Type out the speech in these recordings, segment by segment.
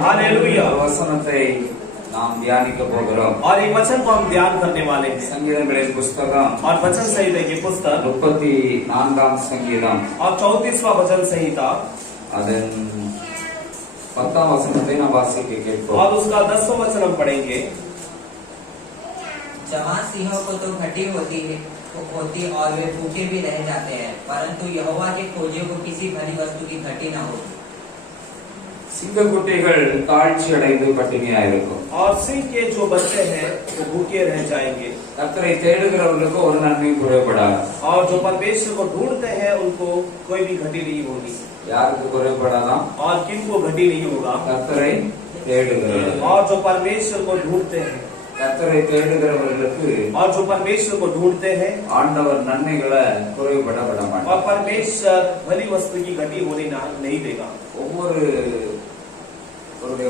Hallelujah hallelujah. वचनத்தை நாம் தியானிக்க போகிறோம். और ये वचन को हम ध्यान करने वाले हैं। சங்கீதங்களின் पुस्तकம் और वचन संहिता की पुस्तक 34ஆம் சங்கீதம் और 34वां वचन संहिता அதன் 10ஆம் வசனத்தை நாம் வாசிக்க கேட்போம். और उसका 10वां वचन हम पढ़ेंगे। जवान सिंहों को तो घटी होती और वे भूखे भी रह जाते हैं, परंतु यहोवा के खोजियों को किसी भली वस्तु की घटी न होती। சிங்கக்குட்டிகள் தாழ்ச்சி அடைந்து பட்டினியாயிருக்கும். और सिंह के जो बच्चे हैं वो भूखे रह जाएंगे। கர்த்தரை தேடுகிறவர்களுக்கு ஒரு நன்மையும் குறைபடாது. और जो परमेश्वर को ढूंढते हैं उनको कोई भी घटी नहीं होगी। யாருக்கு குறைபடாதாம்? और किनको घटी नहीं होगा? கர்த்தரை தேடுகிறவர்கள். और जो परमेश्वर को ढूंढते हैं, கர்த்தரை தேடுகிறவர்களுக்கு और जो परमेश्वर को ढूंढते हैं ஆண்டவர் நன்மைகளை குறைபட விட மாட்டார். और परमेश्वर भली वस्तु की घटी होने नहीं देगा। ஒவ்வொருவருடைய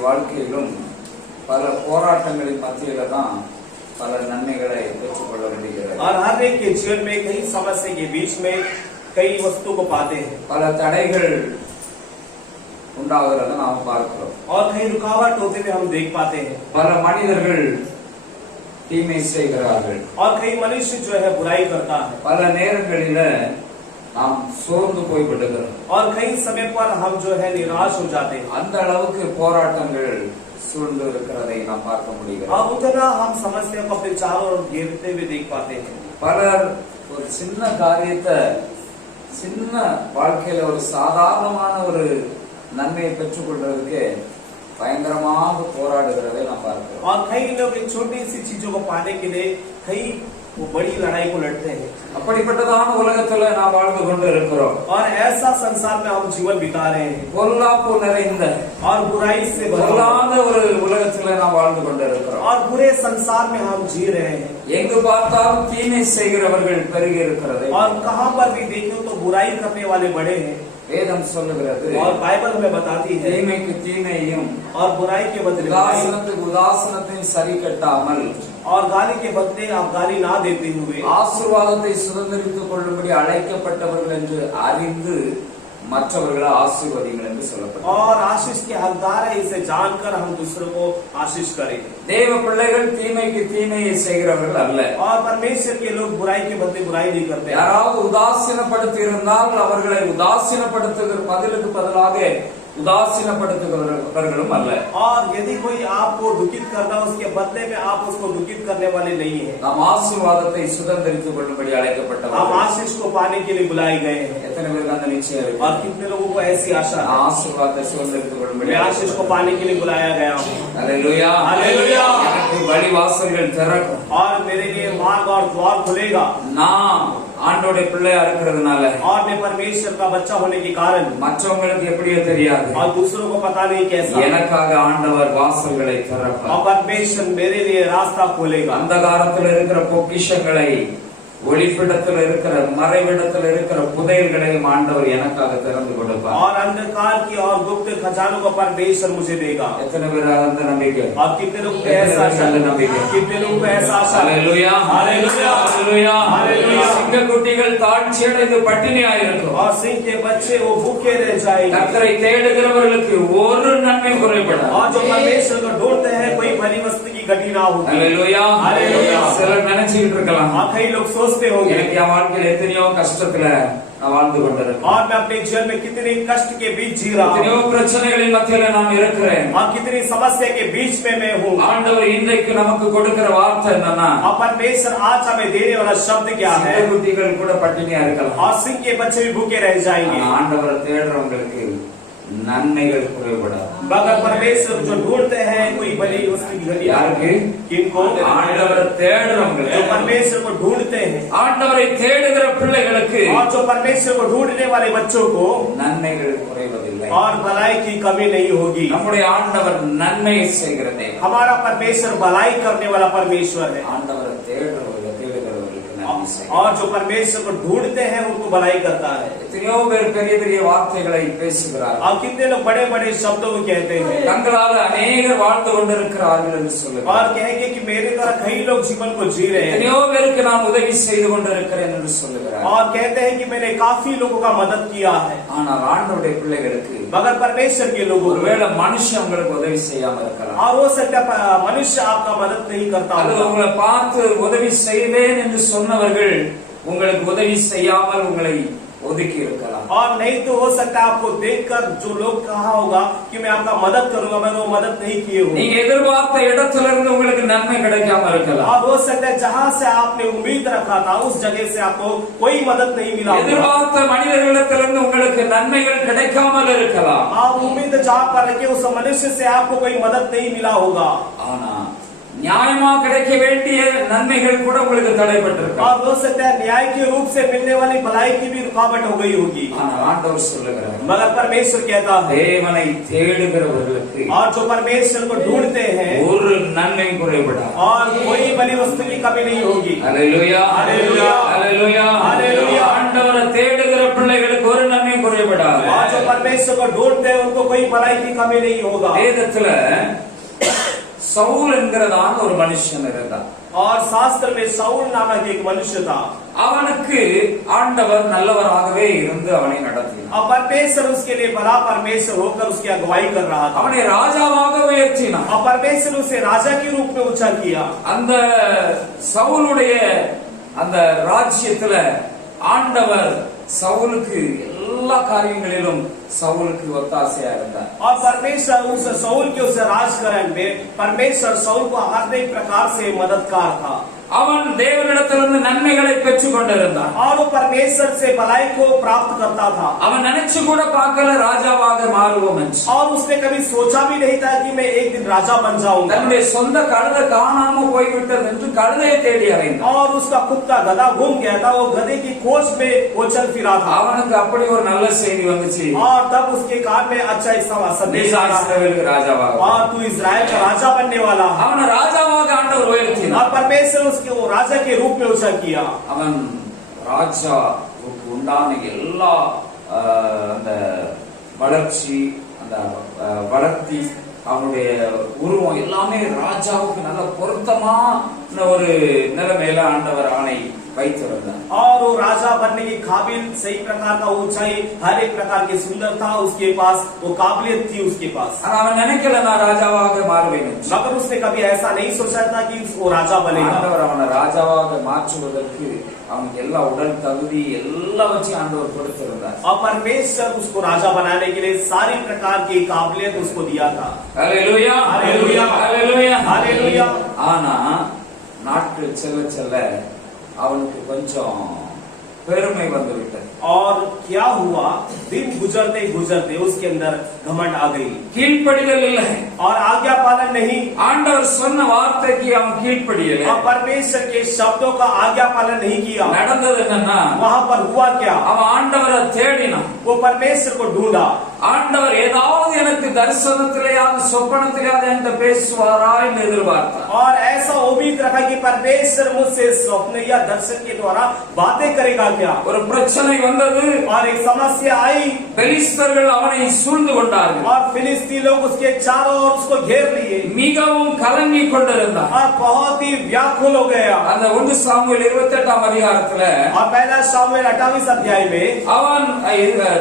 வாழ்க்கையிலும் பல போராட்டங்களின் மத்தியில தான் பல நன்மைகளை பெற்றுக்கொள்ள வேண்டியது. और हर एक के जीवन में कई समस्या के बीच में कई वस्तु को पाते हैं। பல தடைகள் உண்டாகிறத நாம் பார்க்கிறோம். और कई रुकावट होते हुए हम देख पाते हैं। பல மனிதர்கள் தீமை செய்கிறார்கள். और कई मनुष्य जो है बुराई करता है। பல நேரங்களில நாம் சோர்ந்து போய் விடுகிறோம். और कई समय पर हम जो है निराश हो जाते हैं। அந்த அளவுக்கு போராட்டங்கள் சூழ்ந்து இருக்கிறதை நாம் பார்க்க முடிகிறது. अब उतना हम समस्या को अपने चारों ओर घेरते हुए देख पाते हैं। பலர் ஒரு சின்ன காரியத்தை சின்ன வாழ்க்கையில ஒரு சாதாரணமான ஒரு நன்மையை பெற்றுக் கொள்றதுக்கு பயங்கரமாக போராடுகிறதை நாம் பார்க்கிறோம். और कई लोग इन छोटी सी चीजों को पाने के लिए कई वो बड़ी लड़ाई को लड़ते हैं। அப்படிப்பட்டதான உலகத்துல நாம் வாழ்ந்து கொண்டு இருக்கிறோம். और ऐसा संसार में हम जीवन बिता रहे हैं। பொல்லாப்பு நிறைந்த और बुराई से பொல்லாத ஒரு உலகத்துல நாம் வாழ்ந்து கொண்டு இருக்கிறோம். और बुरे संसार में हम जी रहे हैं। எங்கு பார்த்தாலும் தீமை செய்கிறவர்கள் பெருகி இருக்கிறது. और कहां पर भी देखो तो बुराई करने वाले बड़े हैं। வேதம் சொல்லுகிறது, और बाइबल हमें बताती है தீமைக்கு தீமையும் और बुराई के बदले உதாசனத்துக்கு உதாசனத்தையும் சரி கட்டாமல் और गाली के बदले आप गाली ना देते हुए ஆசீர்வாதத்தை சுதந்திரித்துக் கொள்ளும்படி அழைக்கப்பட்டவர்கள் என்று அறிந்து மற்றவர்களை ஆசீர்வதிங்கள் என்று சொல்லப்பட்டது. और आशीष के हकदार है इसे जानकर हम दूसरों को आशीष करें। தேவ பிள்ளைகள் தீமைக்கு தீமையை செய்கிறவர்கள் அல்ல. और परमेश्वर के लोग बुराई के बदले बुराई नहीं करते। யாராவது உதாசீனப்படுத்தி இருந்தால் அவர்களை உதாசீனப்படுத்துகிற பதிலுக்கு பதிலாக உதாசீனப்படுத்துகிறவர்களும் அல்ல. और यदि कोई आपको दुखित करना उसके बदले में आप उसको दुखित करने वाले नहीं है। நாம் ஆசீர்வாதத்தை சுதந்திரித்துக் கொள்ளும்படி हम அழைக்கப்பட்டவர்கள். आशीष को पाने के लिए बुलाए गए हैं। எத்தனை பேருக்கு அந்த நிச்சயம் இருக்கு? और कितने लोगों को ऐसी आशा है? ஆசீர்வாதத்தை சுதந்திரித்துக் கொள்ளும்படி मैं आशीष को पाने के लिए बुलाया गया हूँ। அல்லேலூயா हालेलुया। எனக்கு வழிவாசல்கள் திறக்கும். और मेरे लिए मार्ग और द्वार खुलेगा। நான் ஆண்டோட பிள்ளையா இருக்கிறதுனால और मैं परमेश्वर का बच्चा होने के कारण மற்றவங்களுக்கு எப்படியோ தெரியாது, और दूसरों को पता नहीं कैसा, எனக்காக ஆண்டவர் வாசல்களை திறப்பார். और परमेश्वर मेरे लिए रास्ता खोलेगा। அந்தகாரத்தில் இருக்கிற பொக்கிஷங்களை, ஒளிப்பிடத்தில் இருக்கிற மறைவிடத்தில் இருக்கிற புதையல்களையும் ஆண்டவர் எனக்காக திறந்து கொடுப்பார். और अंधकार की और गुप्त खजानों को परमेश्वर मुझे देगा। எத்தனை பேர் அந்த நம்பிக்கை? और कितने लोग ऐसा आशा? कितने लोग ऐसा आशा? அல்லேலூயா हालेलुया அல்லேலூயா हालेलुया। சிங்கக்குட்டிகள் தாழ்ச்சி அடைந்து பட்டினியாயிருக்கும். और सिंह के बच्चे वो भूखे रह जाएंगे। கர்த்தரை தேடுகிறவர்களுக்கு ஒரு நன்மை குறைபடாது. और जो परमेश्वर को ढूंढते हैं कोई भली वस्तु की घटी ना होगी। அல்லேலூயா हालेलुया। சிலர் நினைச்சிட்டு இருக்கலாம், और कई लोग सोचते होंगे எனக்கு என் வாழ்க்கையில எத்தனையோ கஷ்டத்துல நான் வாழ்ந்து கொண்டிருக்கேன், और मैं अपने जीवन में कितने कष्ट के बीच जी रहा எத்தனையோ हूँ, பிரச்சனைகளின் மத்தியில நான் இருக்கிறேன். और कितनी समस्या के बीच में मैं हूँ। ஆண்டவர் இன்றைக்கு நமக்கு கொடுக்கிற வார்த்தை என்னன்னா, और परमेश्वर आज हमें देने वाला शब्द क्या है? சிங்கக்குட்டிகள் கூட பட்டினியா இருக்கலாம், और सिंह के बच्चे भी भूखे रह जाएंगे। ஆனா ஆண்டவரை தேடுறவங்களுக்கு நன்மைகள் குறைபடாது. मगर परमेश्वर जो ढूंढते हैं कोई भली वस्तु की घटी யாருக்கு? किनको? ஆண்டவரை தேடுறவங்களுக்கு. जो परमेश्वर को ढूंढते हैं ஆண்டவரை தேடுகிற பிள்ளைகளுக்கு और जो परमेश्वर को ढूंढने वाले बच्चों को நன்மைகள் குறைவதில்லை. और भलाई की कमी नहीं होगी। நம்முடைய ஆண்டவர் நன்மையை செய்கிறதே. हमारा परमेश्वर भलाई करने वाला परमेश्वर है। ஆண்டவரை தேடுகிறவர்களுக்கு நன்மை செய்கிறார். और जो परमेश्वर को ढूंढते हैं उनको भलाई करता है। எத்தனையோ பேர் பெரிய பெரிய வார்த்தைகளை பேசுகிறார். और कितने लोग बड़े बड़े शब्दों को कहते हैं தங்களால் அநேகர் வாழ்ந்து கொண்டிருக்கிறார்கள் என்று சொல்லுகிறார். और कहेंगे कि मेरे द्वारा कई लोग जीवन को जी रहे हैं எத்தனையோ பேருக்கு நான் உதவி செய்து கொண்டிருக்கிறேன் என்று சொல்லுகிறார். और कहते हैं कि मैंने काफी लोगों का मदद किया है. ஆனால் ஆண்டவருடைய பிள்ளைகளுக்கு मगर परमेश्वर के लोगों को ஒருவேளை மனுஷன் உங்களுக்கு உதவி செய்யாம இருக்கலாம். और हो सकता है मनुष्य आपका मदद नहीं करता அது होगा உங்களை பார்த்து உதவி செய்வேன் என்று சொன்னவர்கள் உங்களுக்கு உதவி செய்யாமல் உங்களை ஒதுக்கி இருக்கலாம். और नहीं तो हो सकता है आपको देखकर जो लोग कहा होगा कि मैं आपका मदद करूंगा मगर वो मदद नहीं किए होंगे. நீங்க எதிர்பார்த்த இடத்துல இருந்து உங்களுக்கு நன்மை கிடைக்காம இருக்கலாம். और हो सकता है जहां से आपने उम्मीद रखा था उस जगह से आपको कोई मदद नहीं मिला होगा. எதிர்பார்த்த மனிதர்களிடத்திலிருந்து உங்களுக்கு நன்மைகள் கிடைக்காமல் இருக்கலாம். आप उम्मीद जहां पर रखे उस मनुष्य से आपको कोई मदद नहीं मिला होगा. ஆனா நியாயமா கிடைக்க வேண்டிய நன்மைகள் கூட உங்களுக்கு தடைப்பட்டிருக்கும். और हो सकता है न्याय के रूप से मिलने वाली भलाई की भी रुकावट हो गई होगी. ஆனால் ஆண்டவர் சொல்லுகிறார், मगर परमेश्वर कहता है தேவனை தேடுகிறவர்களுக்கு और जो परमेश्वर को ढूंढते हैं ஒரு நன்மையும் குறைபடாது. और कोई बड़ी वस्तु की कमी नहीं होगी. அல்லேலூயா, அல்லேலூயா, அல்லேலூயா, அல்லேலூயா. ஆண்டவரை தேடுகிற பிள்ளைகளுக்கு ஒரு நன்மையும் குறைபடாது. और जो परमेश्वर को ढूंढते हैं उनको कोई भलाई की कमी नहीं होगा. வேதத்துல சவுல் என்கிறதான ஒரு மனுஷன் இருந்தார். और शास्त्र में शाऊल नामक एक मनुष्य था. அவனுக்கு ஆண்டவர் நல்லவராகவே இருந்து அவனை நடத்தினார். और परमेश्वर उसके लिए बड़ा परमेश्वर होकर उसकी अगुवाई कर रहा था. அவனை ராஜாவாக உயர்த்தினார். और परमेश्वर उसे राजा के रूप में ऊंचा किया. அந்த சவுலுடைய அந்த ராஜ்யத்துல ஆண்டவர் சவுலுக்கு எல்லா காரியங்களிலும் சவுலுக்கு ஒத்தாசையா இருந்தார். और परमेश्वर उस शाऊल के उस राजकरण में परमेश्वर शाऊल को हर एक प्रकार से मददगार था. அவன் தேவனிடத்திலிருந்து நன்மைகளை பெற்றுக் கொண்டிருந்தான். और वो परमेश्वर से भलाई को प्राप्त करता था. அவன் நினைச்சு கூட பார்க்கல ராஜாவாக மாறுவோம் என்று. और उसने कभी सोचा भी नहीं था कि मैं एक दिन राजा बन जाऊंगा. தன்னுடைய சொந்த கழுதை காணாம போய்விட்டது என்று கழுதையை தேடி அலைந்தான். और उसका खुद का गधा घूम गया था. वो गधे की खोज में वो चल फिरा था. அவனுக்கு அப்படி ஒரு நல்ல செய்தி வந்துச்சு, और तब उसके कान में अच्छा संदेश आया இஸ்ரவேலுக்கு ராஜாவாக और तू इजराइल का राजा बनने वाला है. அவனை ராஜாவாக ஆண்டவர் உயர்த்தினார். और परमेश्वर उसके वो राजा के रूप में ऊंचा किया. அவன் ராஜாவுக்கு உண்டான எல்லா அந்த வளர்ச்சி அந்த வளர்த்தி அவனுடைய உருவம் எல்லாமே ராஜாவுக்கு நல்ல பொருத்தமான ஒரு நிலைமையில ஆண்டவர் அவனை வைத்திருந்தார். और वो राजा बनने के काबिल सही प्रकार का ऊंचाई हर एक प्रकार की सुंदरता उसके पास वो काबिलियत थी उसके पास. ஆனா அவன் நினைக்கல நான் ராஜாவாக மாறுவேன் என்று. मगर उसने कभी ऐसा नहीं सोचा था कि वो राजा बनेगा. ஆண்டவர் அவனை ராஜாவாக மாற்றுவதற்கு அவனுக்கு எல்லா உடல் தகுதி எல்லாவற்றையும் ஆண்டவர் கொடுத்திருந்தார். और परमेश्वर उसको राजा बनाने के लिए सारी प्रकार की काबिलियत उसको दिया था. ஹல்லேலூயா, ஹல்லேலூயா, ஹல்லேலூயா, ஹல்லேலூயா. ஆனா நாட்கள் செல்ல செல்ல அவனுக்கு கொஞ்சம் பெருமை வந்து விட்டது. और क्या हुआ दिन गुजरते गुजरते उसके अंदर घमंड आ गई. கீழ்ப்படிதல் இல்லை. और आज्ञा पालन नहीं. ஆண்டவர் சொன்ன வார்த்தைக்கு அவன் கீழ்ப்படியல. और परमेश्वर के शब्दों का आज्ञा पालन नहीं किया. நடந்தது என்னன்னா वहां पर हुआ क्या? அவன் ஆண்டவரை தேடினான். वो परमेश्वर को ढूंढा. ஆண்டவர் ஏதாவது எனக்கு தரிசனத்திலேயாவது சொப்பனத்திலேயாவது என்கிட்ட பேசுவாரா என்று எதிர்பார்த்தான். और ऐसा उम्मीद रखा कि परमेश्वर मुझसे स्वप्न या दर्शन के द्वारा बातें करेगा क्या. ஒரு பிரச்சனை வந்தது. और एक समस्या आई. பெலிஸ்தர்கள் அவனை சூழ்ந்து கொண்டார்கள். और फिलिस्ती लोग उसके चारों ओर उसको घेर लिए. மிகவும் கலங்கி கொண்டிருந்தார். और बहुत ही व्याकुल हो गया. அந்த 1 சாமுவேல் 28ஆம் அதிகாரத்துல और पहला शामूएल 28 अध्याय में அவன்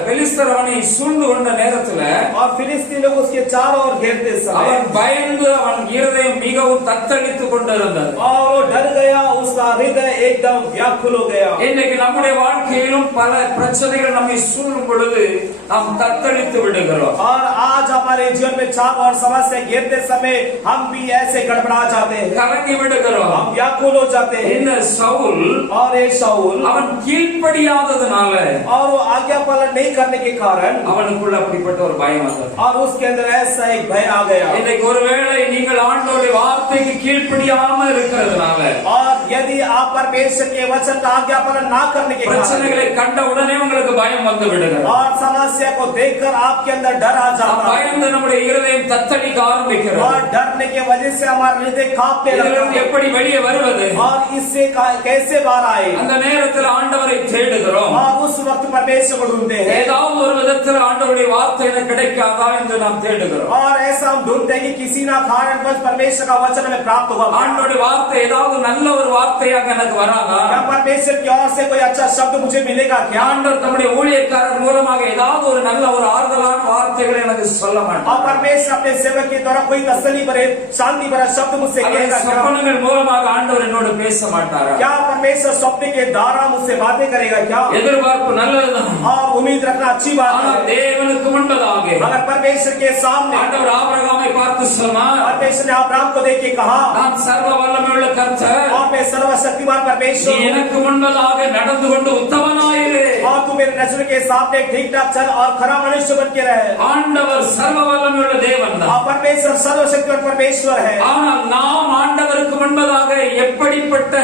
பெலிஸ்தர் அவனை சூழ்ந்து கொண்ட நேரத்துல और फिलिस्ती लोग उसके चारों ओर घेरते समय அவன் பயந்து அவன் இருதயம் மிகவும் தத்தளித்துக் கொண்டிருந்தது. और वो डर गया. उसका हृदय एकदम व्याकुल हो गया. இன்னைக்கு நம்முடைய வாழ்க்கையிலும் பல பிரச்சனைகள் நம்மை சூழும் பொழுது நாம் தத்தளித்து விடுகிறோம். और आज हमारे जीवन में चारों ओर समस्या घेरते समय हम भी ऐसे गड़बड़ा जाते हैं. கலங்கி விடுகிறோம். हम व्याकुल हो जाते हैं. இந்த சவுல் और ये शाऊल அவன் கீழ்ப்படியாததுனால और वो आज्ञा पालन नहीं करने के कारण அவனுக்குள்ள அப்படிப்பட்ட ஒரு பயம் வந்தது. और उसके अंदर ऐसा एक भय आ गया. இன்னைக்கு ஒருவேளை நீங்கள் ஆண்டவருடைய வார்த்தைக்கு கீழ்ப்படியாம இருக்கிறதுனால और यदि आप परमेश्वर के वचन का आज्ञा पालन ना करने के कारण பிரச்சனைகளை கண்ட உடனே உங்களுக்கு பயம் வந்து விடுகிறது. और समस्या को देखकर आपके अंदर डर आ जाता है பயந்து நம்முடைய இருதயம் தத்தளிக்க ஆரம்பிக்கிறது. और डरने की वजह से हमारा हृदय कांपने लगता இதிலிருந்து है எப்படி வெளியே வருவது? और इससे कैसे बाहर आए அந்த நேரத்தில் ஆண்டவரை தேடுகிறோம். और उस वक्त परमेश्वर को ढूंढते हैं ஏதாவது ஒரு விதத்தில் ஆண்டவருடைய வார்த்தை எனக்கு கிடைக்காதா என்று நாம் தேடுகிறோம். और ऐसा हम ढूंढते हैं कि किसी ना कारणवश परमेश्वर का वचन हमें प्राप्त हुआ ஆண்டவருடைய வார்த்தை ஏதாவது நல்ல ஒரு வார்த்தையாக எனக்கு வராதா? क्या परमेश्वर की ओर से कोई अच्छा शब्द मुझे मिलेगा क्या ஆண்டவர் தம்முடைய ஊழியக்காரர் மூலமாக ஏதாவது ஒரு நல்ல ஒரு ஆறுதலான வார்த்தைகளை எனக்கு சொல்ல और மாட்டார். परमेश्वर अपने सेवक के द्वारा कोई तसल्ली भरे शांति भरा शब्द मुझसे कहेगा क्या சொப்பனங்கள் மூலமாக ஆண்டவர் என்னோடு பேச மாட்டாரா? क्या परमेश्वर स्वप्न के द्वारा मुझसे बातें करेगा क्या எதிர்பார்ப்பு நல்லதுதான். और उम्मीद रखना अच्छी बात ஆனால் है தேவனுக்கு முன்பதாக अगर परमेश्वर के सामने ஆண்டவர் ஆபிரகாமை பார்த்து சொன்னார், परमेश्वर ने अब्राहम को देख के कहा நான் சர்வ வல்லமையுள்ள கர்த்தர், और मैं सर्वशक्तिमान நீ परमेश्वर हूं, எனக்கு முன்பதாக நடந்து கொண்டு உத்தமனாயிரு. और तू मेरे नजर के सामने ठीक ठाक चल और खरा मनुष्य बन के रहे ஆண்டவர் சர்வ வல்லமையுள்ள தேவன் தான். और परमेश्वर सर्वशक्तिमान परमेश्वर है ஆனால் நாம் ஆண்டவருக்கு முன்பதாக எப்படிப்பட்ட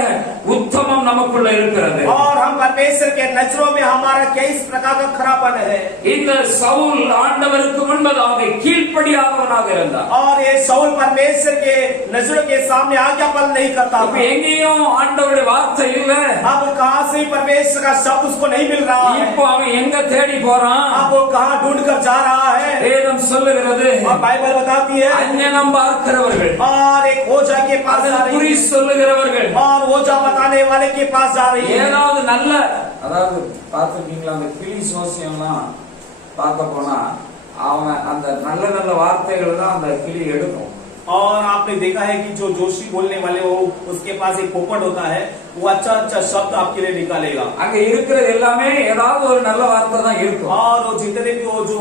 உத்தமம் நமக்குள்ள இருக்கிறது? और हम परमेश्वर के नजरों में हमारा क्या इस प्रकार का खरापन है இந்த சவுல் ஆண்டவருக்கு முன்பதாக கீழ்ப்படியாதவனாக இருந்தார். और ये शाऊल परमेश्वर के नजरों के सामने आज्ञापालन नहीं करता இப்ப எங்கேயும் ஆண்டவருடைய வார்த்தை இல்ல. अब कहां से परमेश्वर का शब्द उसको नहीं मिल रहा है இப்போ அவன் எங்க தேடி போறான்? अब वो कहां ढूंढ कर जा रहा है வேதம் சொல்லுகிறது, और बाइबल बताती है அஞ்ஞானம் பார்க்கிறவர்கள், और एक ओझा के पास जा அதில் रही குறி है சொல்லுகிறவர்கள், और ओझा बताने वाले के पास जा रही है ஏதாவது நல்ல, அதாவது பார்த்திருக்கீங்களா அந்த கிளி சோசியம்லாம் பார்க்க போனா அவன் அந்த நல்ல நல்ல வார்த்தைகள் தான் அந்த கிளி எடுக்கும். और आपने देखा है कि जो जोशी बोलने वाले वो उसके पास एक पोपट होता है वो अच्छा अच्छा शब्द आपके लिए निकालेगा அங்க இருக்கிறது எல்லாமே ஏதாவது ஒரு நல்ல வார்த்தை தான் இருக்கும். और वो जितने भी वो जो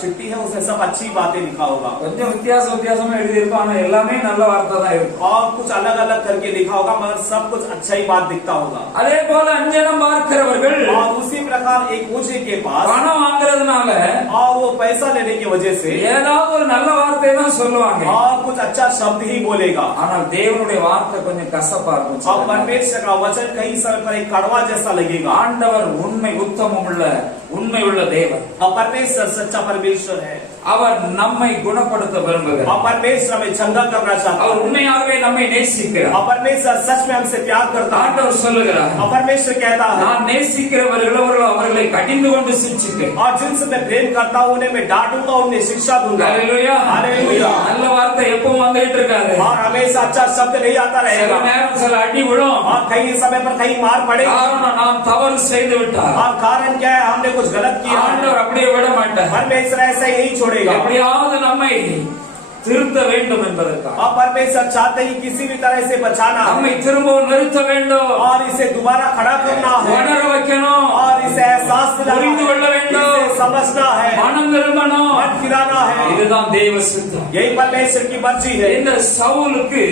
चिट्ठी है उसमें सब अच्छी बातें लिखा होगा கொஞ்சம் வித்தியாசமா எழுதி இருக்கும், ஆனா எல்லாமே நல்ல வார்த்தை தான் இருக்கும். और कुछ अलग अलग करके लिखा होगा मगर सब कुछ अच्छा ही बात दिखता होगा அதே போல அஞ்சனம் பார்க்கிறவர்கள் और उसी प्रकार एक ओझे के पास பணம் வாங்குறதுனால और वो पैसा लेने की वजह से ஏதாவது ஒரு நல்ல வார்த்தை தான் சொல்லுவாங்க. और कुछ अच्छा शब्द ही बोलेगा ஆனால் தேவனுடைய வார்த்தை கொஞ்சம் கசப்பா और இருக்கும். परमेश्वर का वचन कई समय पर एक कड़वा जैसा लगेगा ஆண்டவர் உண்மை உத்தமம் உள்ள உண்மை உள்ள தேவன். और परमेश्वर सच्चा परमेश्वर है அவர் நம்மை குணப்படுத்த விரும்புகிறார். और परमेश्वर हमें चंगा करना चाहता அவர் है உண்மையாகவே நம்மை நேசிக்கிறார். और परमेश्वर सच में हमसे प्यार करता है ஆண்டவர் சொல்லுகிறார், और परमेश्वर कहता है நான் நேசிக்கிறவர்கள் அவர்களை கடிந்து கொண்டு சிட்சிக்கிறேன். और जिनसे मैं प्रेम करता हूँ उन्हें मैं डांटूंगा उन्हें शिक्षा दूंगा ஹல்லேலூயா. हालेलुया நல்ல வார்த்தை எப்பவும் வந்துட்டு இருக்காது. और हमेशा अच्छा शब्द नहीं आता சில रहेगा நேரம் சில அடி விழும். और कई समय पर कई मार पड़ेगी காரணம் நாம் தவறு செய்து விட்டார். और कारण क्या है हमने कुछ गलत किया ஆண்டவர் அப்படியே விட மாட்டார். परमेश्वर ऐसा ही नहीं छोड़ेगा எப்படியாவது நம்மை திருத்த வேண்டும் என்பதற்காக और परमेश्वर चाहते ही किसी भी तरह से बचाना है நம்மை திரும்பவும் நிறுத்த வேண்டும், और इसे दोबारा खड़ा करना है உணர வைக்கணும், और इसे एहसास புரிந்து கொள்ள दिलाना है வேண்டும், इसे समझना है மனம் திரும்பணும். मन फिराना है இதுதான் தேவ சித்தம். यही परमेश्वर की मर्जी है இந்த சவுலுக்கு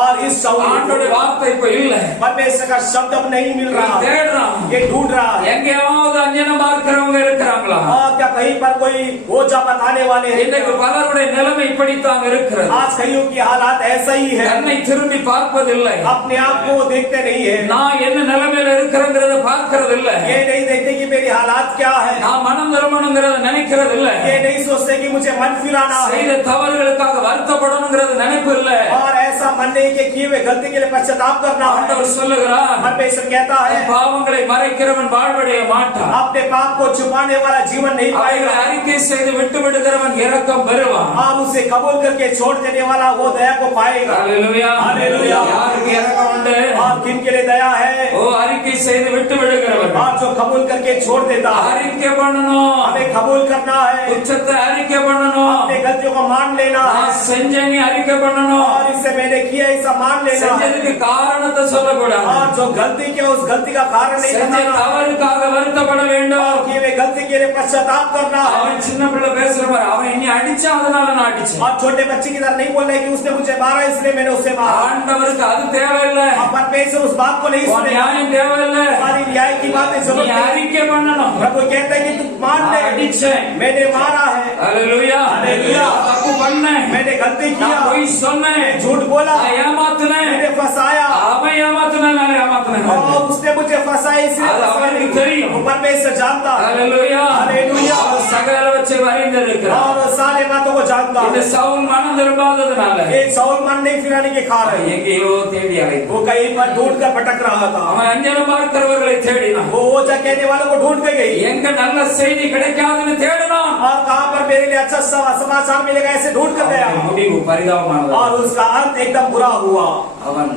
और इस शाऊल ஆண்டவருடைய को வார்த்தை இப்ப இல்ல. परमेश्वर का शब्द अब नहीं मिल रहा है தேடுறான். ये ढूंढ रहा है எங்கேயாவது அஞ்ஞானம் பார்க்கிறவங்க இருக்கிறாங்களா? और क्या कहीं पर कोई ओझा बताने वाले हैं இன்னைக்கு பலருடைய நிலைமை இப்படித்தான் இருக்கிறது. आज कईयों की हालात ऐसा ही है தன்னை திரும்பி பார்ப்பதில்லை. अपने आप को वो देखते नहीं है நான் என்ன நிலைமையில இருக்கிறேங்கிறத பார்க்கிறது இல்ல. ये नहीं देखते कि मेरी हालात क्या है நான் மனம் திரும்பணுங்கிறத நினைக்கிறது இல்ல. ये नहीं सोचते कि मुझे मन फिराना है செய்த தவறுகளுக்காக வருத்தப்படணுங்கிறது நினைப்பு இல்ல. और ऐसा मन नहीं कि किए हुए गलती के लिए पश्चाताप करना है ஆண்டவர் சொல்லுகிறார், परमेश्वर कहता है பாவங்களை மறைக்கிறவன் வாழ்வடைய மாட்டான், अपने पाप को छुपाने वाला जीवन नहीं அவைகளை पाएगा அறிக்கை செய்து விட்டு விடுகிறவன் இரக்கம் பெறுவான். आप उसे कबूल करके छोड़ देने वाला वो दया को पाएगा ஹல்லேலூயா. ஹல்லேலூயா. யாருக்கு இரக்கம் உண்டு? और किन के लिए दया है ஓ அறிக்கை செய்து விட்டு விடுகிறவன். और जो कबूल करके छोड़ देता है அறிக்கை பண்ணணும், हमें कबूल करना है குற்றத்தை அறிக்கை பண்ணணும், अपने गलतियों को मान लेना है நான் செஞ்சேன்னு அறிக்கை பண்ணணும், और इसे मैंने किया ऐसा मान लेना है செஞ்சதுக்கு காரணத்தை சொல்லக்கூடாது, और जो गलती किया उस गलती का कारण नहीं செஞ்ச बताना தவறுக்காக வருத்தப்பட வேண்டும். और किए हुए गलती के लिए पश्चाताप करना है அவன் சின்ன பிள்ளை பேசுற பாரு, அவன் என்னை அடிச்சா அதனால நான் அடிச்சேன். और छोटे बच्चे की तरह नहीं बोल रहे कि उसने मुझे मारा इसलिए मैंने उसे मारा ஆண்டவருக்கு அது தேவையில்லை, और परमेश्वर उस बात को नहीं உன் सुनेगा நியாயம் தேவையில்லை, हमारी न्याय की बातें நீ जरूरत नहीं அறிக்கை பண்ணணும். प्रभु कहता है कि तू मान ले அடிச்சேன், मैंने मारा है ஹல்லேலூயா, ஹல்லேலூயா. தப்பு பண்ணேன், मैंने गलती किया நான் பொய் சொன்னேன், झूठ बोला நான் ஏமாத்துனேன், मैंने फंसाया அவன் ஏமாத்துனேன், நான் ஏமாத்துனேன். பண்ணாங்க और उसने मुझे फंसाया इसलिए அது फंसाया அவருக்கு नहीं। தெரியும். वो परमेश्वर जानता है ஹalleluya Hallelujah. அவர் சகலவற்றையும் அறிந்திருக்கிறார். और सारे बातों को जानता இந்த है। சவுல் மனம் திரும்பாததுனால एक साउल मन नहीं फिराने के कारण எங்கேயோ தேடி அலைந்தார். वो कहीं पर ढूंढ कर भटक रहा था। அவன் அஞ்சனம் பார்க்கிறவர்களை தேடினான். वो ओझा कहने वालों को ढूंढ के गई எங்க நல்ல செய்தி கிடைக்காதுன்னு தேடினான். और कहां पर मेरे लिए अच्छा समाचार मिलेगा ऐसे ढूंढ कर गया முடிவு பரிதாபமானது. और उसका अंत एकदम बुरा हुआ அவன்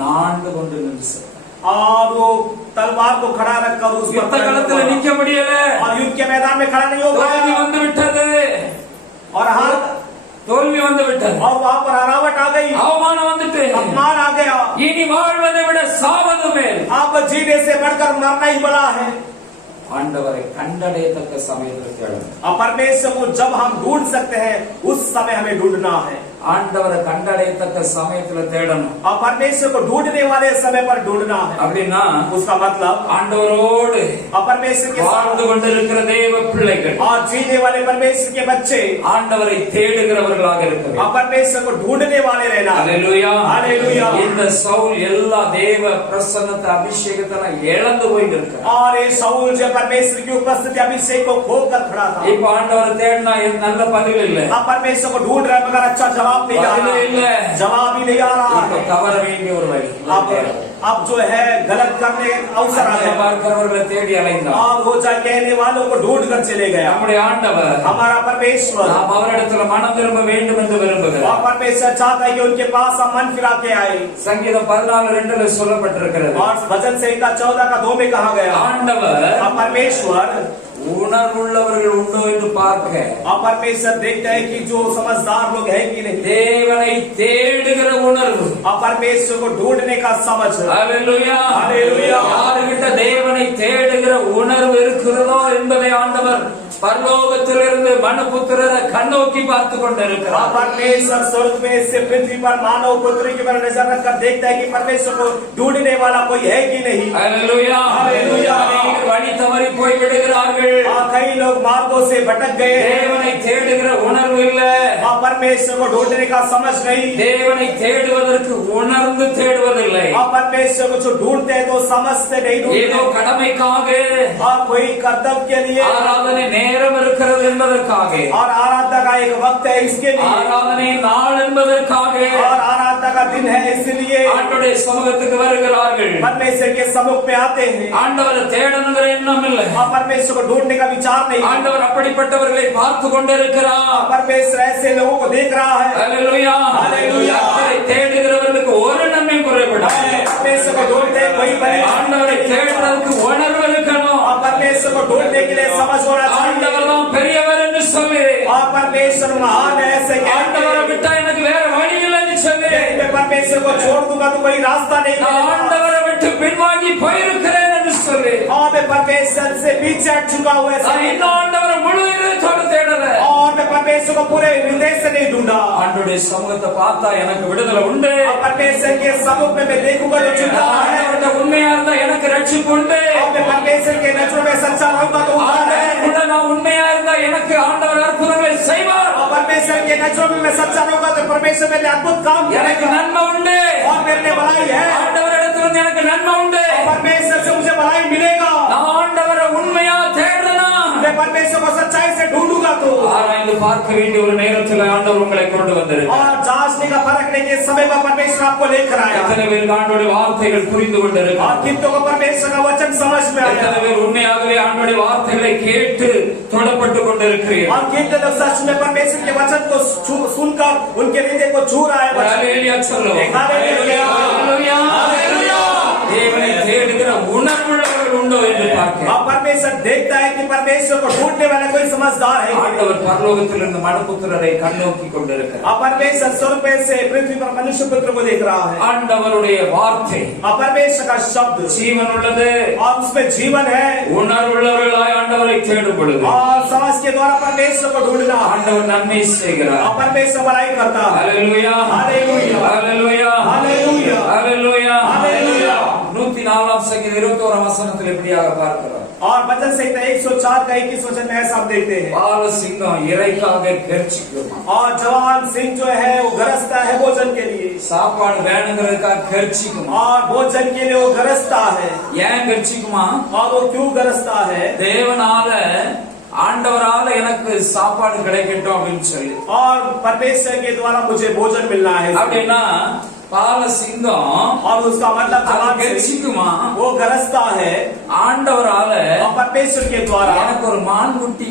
நாண்டு கொண்டு நின்று और वो तलवार को खड़ा रखकर उस யுத்த களத்துல நிக்க முடியல. और युद्ध के मैदान में खड़ा नहीं हो தோல்வி पाया வந்து விட்டது. और हार தோல்வி வந்து விட்டது. और वहां पर हरावट आ गई அவமானம் வந்துட்டு अपमान आ गया। இனி வாழ்வதை விட சாவது மேல். आप जीने से बढ़कर मरना ही बड़ा है। ஆண்டவரை கண்டடையத்தக்க சமயத்தில் தேடணும். और परमेश्वर को जब हम ढूंढ सकते हैं उस समय हमें ढूंढना है। ஆண்டவரை கண்டடையத்தக்க சமயத்துல தேடணும். और परमेश्वर को ढूंढने वाले समय पर ढूंढना है। அப்படின்னா उसका मतलब ஆண்டவரோடு और परमेश्वर के வாழ்ந்து साथ கொண்டிருக்கிற தேவ பிள்ளைகள் और जीने वाले परमेश्वर के बच्चे ஆண்டவரை தேடுகிறவர்களாக இருக்க और வேண்டும். परमेश्वर को ढूंढने वाले रहना। ஹalleluya हालेलुया। இந்த சவுல் எல்லா தேவ பிரசன்னத்தை அபிஷேகத்தை இழந்து போயிருக்கிறார். और ये शाऊल जो परमेश्वर की उपस्थिति अभिषेक को खोकर खड़ा था। இப்ப ஆண்டவரை தேடினா நல்ல பதில் இல்ல. अब परमेश्वर को ढूंढ रहे मगर अच्छा जवाब नहीं आ பதிலே இல்ல. रहा। जवाब ही नहीं आ रहा இப்ப है। தவற வேண்டிய ஒரு வழி. अब जो है गलत करने का अवसर आ गया பார்க்கிறவர்களை தேடி அலைந்தார். और वो जा कहने वालों को ढूंढ कर चले गया। நம்முடைய ஆண்டவர் हमारा परमेश्वर நாம் அவரிடத்துல மனம் திரும்ப வேண்டும் என்று விரும்புகிறார். और परमेश्वर चाहता है कि उनके पास हम मन फिरा के आए। சங்கீதம் 14:2 சொல்லப்பட்டிருக்கிறது. और भजन संहिता 14:2 में कहा गया ஆண்டவர் और परमेश्वर உணர்வுள்ளவர்கள் உண்டோ என்று பார்க்க और परमेश्वर देखता है कि जो समझदार लोग हैं कि नहीं। தேவனை தேடுகிற உணர்வு. और परमेश्वर को ढूंढने का समझ। ஹalleluya ஹalleluya. யார்கிட்ட தேவனை தேடுகிற உணர்வு இருக்கிறதோ என்பதை ஆண்டவர் பரலோகத்திலிருந்து மனுபுத்திரரை கண்ணோக்கி பார்த்து और கொண்டிருக்கிறார். परमेश्वर स्वर्ग में से पृथ्वी पर मानव पुत्र की पर नजर रखकर देखता है कि परमेश्वर को ढूंढने वाला कोई है कि नहीं। ஹalleluya ஹalleluya. அநேகர் வழி தவறி போய் விடுகிறார்கள். और कई लोग मार्गों से भटक गए। தேவனை தேடுகிற உணர்வு இல்ல. और परमेश्वर को ढूंढने का समझ नहीं। தேவனை தேடுவதற்கு உணர்ந்து தேடுவதில்லை. और परमेश्वर को जो ढूंढते हैं तो समझते नहीं ஏதோ ढूंढते। கடமைக்காக और कोई कर्तव्य के लिए ஆராதனை நேரம் இருக்கிறது என்பதற்காக और आराधना का एक वक्त है इसके लिए ஆராதனை நாள் என்பதற்காக और आराधना का दिन है इसलिए ஆண்டவருடைய சமூகத்துக்கு வருகிறார்கள். परमेश्वर के सम्मुख में आते हैं। ஆண்டவரை தேடணுங்கிற எண்ணம் இல்லை. और परमेश्वर को ढूंढने का विचार नहीं। ஆண்டவர் அப்படிப்பட்டவர்களை பார்த்து கொண்டிருக்கிறார். परमेश्वर ऐसे लोगों को देख रहा है। ஹalleluya ஹalleluya. ஆண்டவரை தேடுகிறவர்களுக்கு ஒரு நன்மை குறைபடாது. परमेश्वर को ढूंढते कोई बने। ஆண்டவரை தேடுறதுக்கு உணர்வு இருக்கணும். और परमेश्वर को ढूंढने के लिए समझ होना ஆண்டவர் चाहिए। தான் பெரியவர் என்று சொல்லி और परमेश्वर महान है ऐसे ஆண்டவரை कहते விட்டா எனக்கு வேற வழி இல்லைன்னு சொல்லி हैं। मैं परमेश्वर को छोड़ दूंगा तो कोई रास्ता नहीं நான் मिलेगा। ஆண்டவரை விட்டு பின்வாங்கி போயிருக்கிறேன் என்று சொல்லி और मैं परमेश्वर से पीछे हट चुका हूँ ऐसा நான் இன்னும் ஆண்டவரை முழு இதயத்தோடு தேடுறேன். और मैं परमेश्वर को पूरे हृदय से नहीं ढूंढा। ஆண்டவருடைய சமூகத்தை பார்த்தா எனக்கு விடுதலை உண்டு. और परमेश्वर के सम्मुख में मैं देखूंगा तो छुटा है। ஆண்டவர்கிட்ட உண்மையா இருந்தா எனக்கு ரட்சிப்பு உண்டு. और मैं परमेश्वर के नजरों में सच्चा रहूंगा तो उद्धार है। ஆண்டவருக்குள்ள நான் உண்மையா இருந்தா எனக்கு ஆண்டவர் அற்புதங்களை செய்வார். और परमेश्वर के नजरों में मैं सच्चा रहूंगा तो परमेश्वर मेरे अद्भुत काम எனக்கு करेगा। நன்மை உண்டு. और मेरे लिए भलाई है। ஆண்டவரிடத்திலிருந்து எனக்கு நன்மை உண்டு. और परमेश्वर से मुझे भलाई मिलेगा। நான் ஆண்டவரை உண்மையா தேடுறேனா मैं परमेश्वर को सच्चाई से ढूंढूंगा तो ஆராய்ந்து பார்க்க வேண்டிய ஒரு நேரத்தில் ஆண்டவர் உங்களை கொண்டு வந்திருக்கிறார். और जांचने का परखने के समय पर परमेश्वर आपको लेकर आया। எத்தனை பேர் ஆண்டவருடைய வார்த்தைகள் புரிந்து और கொண்டிருக்கிறார்? कितनों को परमेश्वर का वचन समझ में எத்தனை आया। பேர் உண்மையாகவே ஆண்டவருடைய வார்த்தைகளை கேட்டு தொடப்பட்டு கொண்டிருக்கிறீர்கள்? और कितने लोग सच में परमेश्वर के वचन को सुनकर उनके हृदय को छू रहा है वचन। ஹalleluya சொல்லுவோம். ஹalleluya. ஹalleluya. ஹalleluya. தேவனை தேடுகிற உணர்வுள்ளவர்கள் உண்டோ என்று பார்க்க और परमेश्वर देखता है कि परमेश्वर को ढूंढने वाला कोई समझदार है कि नहीं। ஆண்டவர் பரலோகத்திலிருந்து மனுபுத்திரரை கண்ணோக்கி கொண்டிருக்கிறார். और परमेश्वर स्वर्ग में से पृथ्वी पर मनुष्य पुत्र को देख रहा है। ஆண்டவருடைய வார்த்தை और परमेश्वर का शब्द ஜீவன் உள்ளது. और उसमें जीवन है। உணர்வுள்ளவர்களாய் ஆண்டவரை தேடும் பொழுது और समझ के द्वारा परमेश्वर को ढूंढना। ஆண்டவர் நன்மை செய்கிறார். और परमेश्वर भलाई करता है। ஹalleluya. ஹalleluya. ஹalleluya. ஹalleluya. ஹalleluya. ஹalleluya. 104 சங்கீதம் 21 வசனத்தில் இப்படியாக பார்க்கிறோம். और वचन संहिता 104 का 21 वचन में ऐसा हम देखते हैं। பால சிங்கம் இறைக்காக கர்ச்சிக்கும். और जवान सिंह जो है वो गरजता है भोजन के लिए। சாப்பாடு வேணுங்கிறதுக்காக கர்ச்சிக்குமா? और भोजन के लिए वो गरजता है। ஏன் கர்ச்சிக்குமா? और वो क्यों गरजता है? தேவனால ஆண்டவரால எனக்கு சாப்பாடு கிடைக்கட்டும் அப்படின்னு சொல்லி, और परमेश्वर के द्वारा मुझे भोजन मिलना है। அப்படின்னா பால சிங்கம் और उसका मतलब जवाब கர்ச்சிக்குமா? वो गरजता है ஆண்டவரால और परमेश्वर के द्वारा எனக்கு ஒரு மான் குட்டி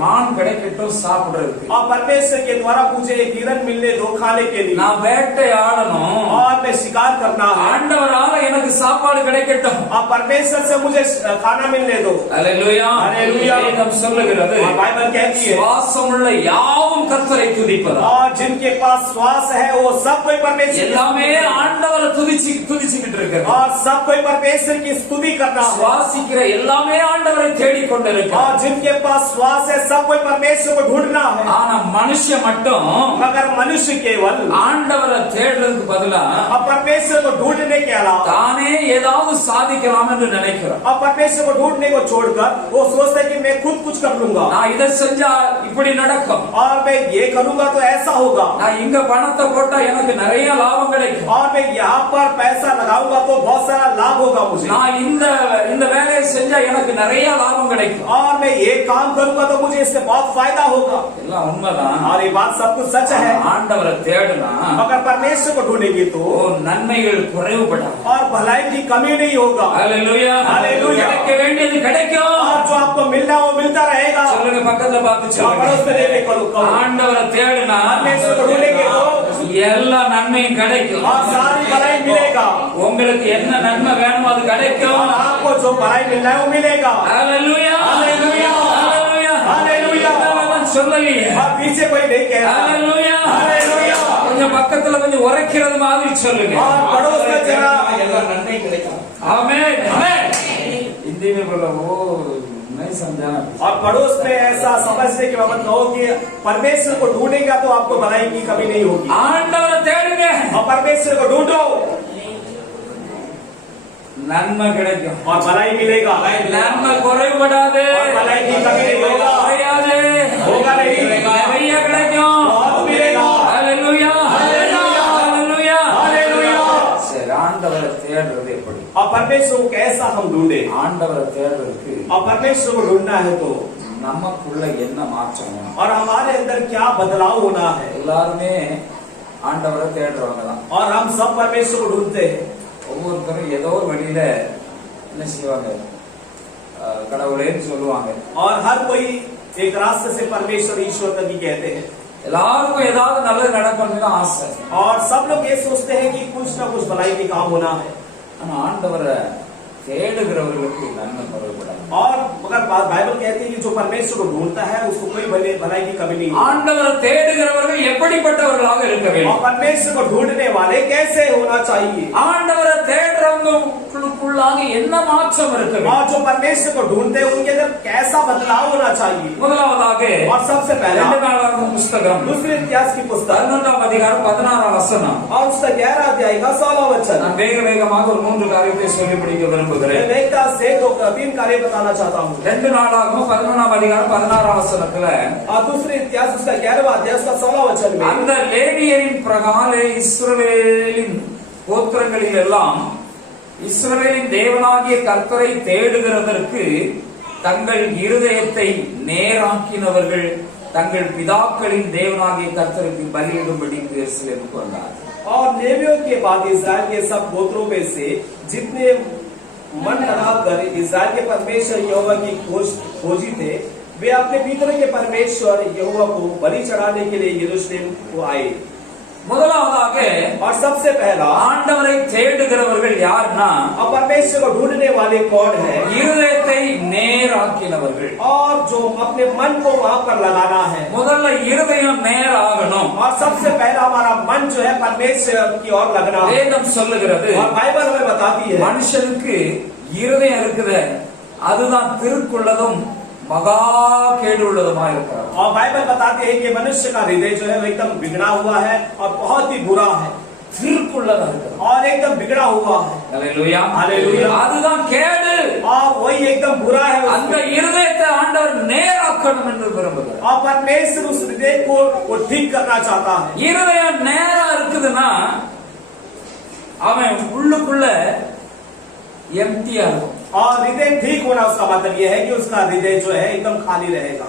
மான் கிடைக்கட்டும் சாப்பிடுறதுக்கு, और परमेश्वर के द्वारा मुझे एक हिरन मिलने दो खाने के लिए, நான் வேட்டையாடணும், और मैं शिकार करना है। ஆண்டவரால எனக்கு சாப்பாடு கிடைக்கட்டும், और परमेश्वर से मुझे खाना मिलने दो। அல்லேலூயா. அல்லேலூயா. வேதம் சொல்லுகிறது, और बाइबल कहती है சுவாசமுள்ள யாவும் கர்த்தரை துதிப்பதா. और जिनके पास श्वास है वो सब कोई परमेश्वर எல்லாமே ஆண்டவரை துதிச்சுக்கிட்டு இருக்கு. और सब कोई परमेश्वर की स्तुति करना है। சுவாசிக்கிற எல்லாமே ஆண்டவரை தேடிக்கொண்டிருக்கு. और जिनके पास श्वास है सब कोई परमेश्वर को ढूंढना है। ஆனா மனுஷன் மட்டும் मगर मनुष्य केवल ஆண்டவரை தேடுறதுக்கு பதிலா और परमेश्वर को ढूंढने के अलावा தானே ஏதாவது சாதிக்கலாம் என்று நினைக்கிறோம். और परमेश्वर को ढूंढने को छोड़कर वो सोचता है कि मैं खुद कुछ कर लूंगा, நான் இதை செஞ்சா இப்படி நடக்கும், और मैं ये करूंगा तो ऐसा होगा, நான் இங்க பணத்தை போட்டா எனக்கு நிறைய லாபம் கிடைக்கும், और मैं यहाँ पर पैसा लगाऊंगा तो बहुत सारा लाभ होगा मुझे, நான் இந்த வேலையை செஞ்சா எனக்கு நிறைய லாபம் கிடைக்கும். और मैं ये काम करूंगा तो मुझे इससे बहुत फायदा होगा। எல்லாம் உண்மைதான். और ये बात सब कुछ सच है। ஆண்டவரை தேடுனா मगर परमेश्वर को ढूंढेंगे तो நன்மைகள் குறைவுபடாது. और भलाई की कमी नहीं होगा। ஹalleluya. ஹalleluya. கிடைக்க வேண்டியது கிடைக்கும். और जो आपको मिलना है वो मिलता रहेगा। சொல்லுங்க, பக்கத்துல பார்த்து சொல்லுங்க. पड़ोस में देखे करो ஆண்டவரை தேடுனா परमेश्वर को ढूंढेंगे तो எல்லா நன்மையும் கிடைக்கும். और सारी भलाई मिलेगा। உங்களுக்கு என்ன நன்மை வேணுமோ அது கிடைக்கும். और आपको जो भलाई मिलना है वो मिलेगा। ஹalleluya. ஹalleluya. ஹalleluya. ஹalleluya. சொல்லலையே. और पीछे कोई नहीं कह रहा। ஹalleluya. ஹalleluya. கொஞ்சம் பக்கத்துல கொஞ்சம் உரைக்கிறது மாதிரி சொல்லுங்க. और पड़ोस में जरा எல்லா நன்மை கிடைக்கும். आमेन. आमेन. हिंदी में बोलो, वो नहीं समझा. और पड़ोस में ऐसा समझने के बाद कहो कि परमेश्वर को ढूंढेगा तो आपको भलाई की कमी नहीं होगी। ஆண்டவரை தேடுங்க, और परमेश्वर को ढूंढो நன்மை கிடைக்கும். और भलाई मिलेगा। நன்மை குறைபடாது, और भलाई की कमी नहीं होगा। குறையாது, होगा नहीं। நிறைய கிடைக்கும். बहुत मिलेगा। ஹalleluya. ஹalleluya. ஹalleluya. ஹalleluya. சரி, ஆண்டவரை தேடுறது எப்படி? और परमेश्वर को कैसा हम ढूंढे? ஆண்டவரை தேடுறதுக்கு और परमेश्वर को ढूंढना है तो நமக்குள்ள என்ன மாற்றம் வேணும்? और हमारे अंदर क्या बदलाव होना है? எல்லாருமே ஆண்டவரை தேடுறவங்க தான். और हम सब परमेश्वर को ढूंढते हैं। ஒவ்வொருத்தரும் ஏதோ ஒரு வழியில என்ன செய்வாங்க, கடவுளேன்னு சொல்லுவாங்க. और हर कोई एक रास्ते से परमेश्वर ईश्वर तक ही कहते हैं। எல்லாருக்கும் ஏதாவது நல்லது நடக்கணும்னு தான் ஆசை. और सब लोग ये सोचते हैं कि कुछ ना कुछ भलाई के काम होना है। ஆனா ஆண்டவரை தேடுகிறவர்களுக்கு நன்மை குறைபடாது. और मगर बाइबल कहती है कि जो परमेश्वर को ढूंढता है उसको कोई भलाई की कमी नहीं होती। ஆண்டவரை தேடுகிறவர்கள் எப்படிப்பட்டவர்களாக இருக்க और வேண்டும்? परमेश्वर को ढूंढने वाले कैसे होना चाहिए? ஆண்டவரை தேடுறவங்களுக்குள்ளாக என்ன மாற்றம் இருக்க வேண்டும்? और जो परमेश्वर को ढूंढते हैं उनके अंदर कैसा बदलाव होना चाहिए? முதலாவதாக और सबसे पहला 2 நாளாகமம் புஸ்தகம் दूसरे इतिहास की पुस्तक 11ஆம் அதிகாரம் 16ஆம் வசனம். और उसका 11 अध्याय का 16वां वचन। நான் வேகமாக ஒரு 3 காரியத்தை சொல்லி முடிக்க விரும்புகிறேன். मैं वेगता से 3 कार्य बताना चाहता हूँ। 2 நாளாகமம் 11ஆம் அதிகாரம் 16ஆம் வசனத்துல और दूसरे इतिहास उसका 11वां अध्याय उसका 16वां वचन में அந்த லேவியரின் பிரகாலே இஸ்ரவேலின் கோத்திரங்களில் எல்லாம் இஸ்ரவேலின் தேவனாகிய கர்த்தரை தேடுகிறதற்கு தங்கள் இருதயத்தை நேராக்கினவர்கள் தங்கள் பிதாக்களின் தேவனாகிய கர்த்தருக்கு பலியிடும்படிக்கு எருசலேமுக்கு வந்தார். और लेवियों के बाद इस्राएल के सब गोत्रों में से जितने मन लगाकर इस्राएल के परमेश्वर यहोवा की खोजी थे वे अपने पितरों के परमेश्वर यहोवा को बलि चढ़ाने के लिए यरूशलेम को आए। முதலாவதாக और सबसे पहला ஆண்டவரை தேடுகிறவர்கள் யார்னா और परमेश्वर को ढूंढने वाले कौन है? இருதயத்தை நேராக்கினவர்கள். और जो अपने मन को वहां पर लगाना है। முதல்ல இருதயம் நேராகணும். और सबसे पहला हमारा मन जो है परमेश्वर की ओर लगना है। வேதம் சொல்லுகிறது, और बाइबल हमें बताती है மனுஷனுக்கு இருதயம் இருக்குது, அதுதான் திருக்குள்ளதும் மகா கேடு உள்ளதுமா இருக்கிறது. और बाइबल बताते हैं कि मनुष्य का हृदय जो है वो एकदम बिगड़ा हुआ है और बहुत ही बुरा है। திருக்குள்ளதா இருக்குது और एकदम बिगड़ा हुआ है। ஹalleluya. ஹalleluya. அதுதான் கேடு. और वही एकदम बुरा है அந்த उसमें। இருதயத்தை ஆண்டவர் நேராக்கணும் என்று விரும்புகிறார். और परमेश्वर उस हृदय को वो ठीक करना चाहता है। இருதயம் நேரா இருக்குதுன்னா அவன் உள்ளுக்குள்ள எம்டியா இருக்கும். और हृदय ठीक होना उसका मतलब यह है कि उसका हृदय जो है एकदम खाली रहेगा।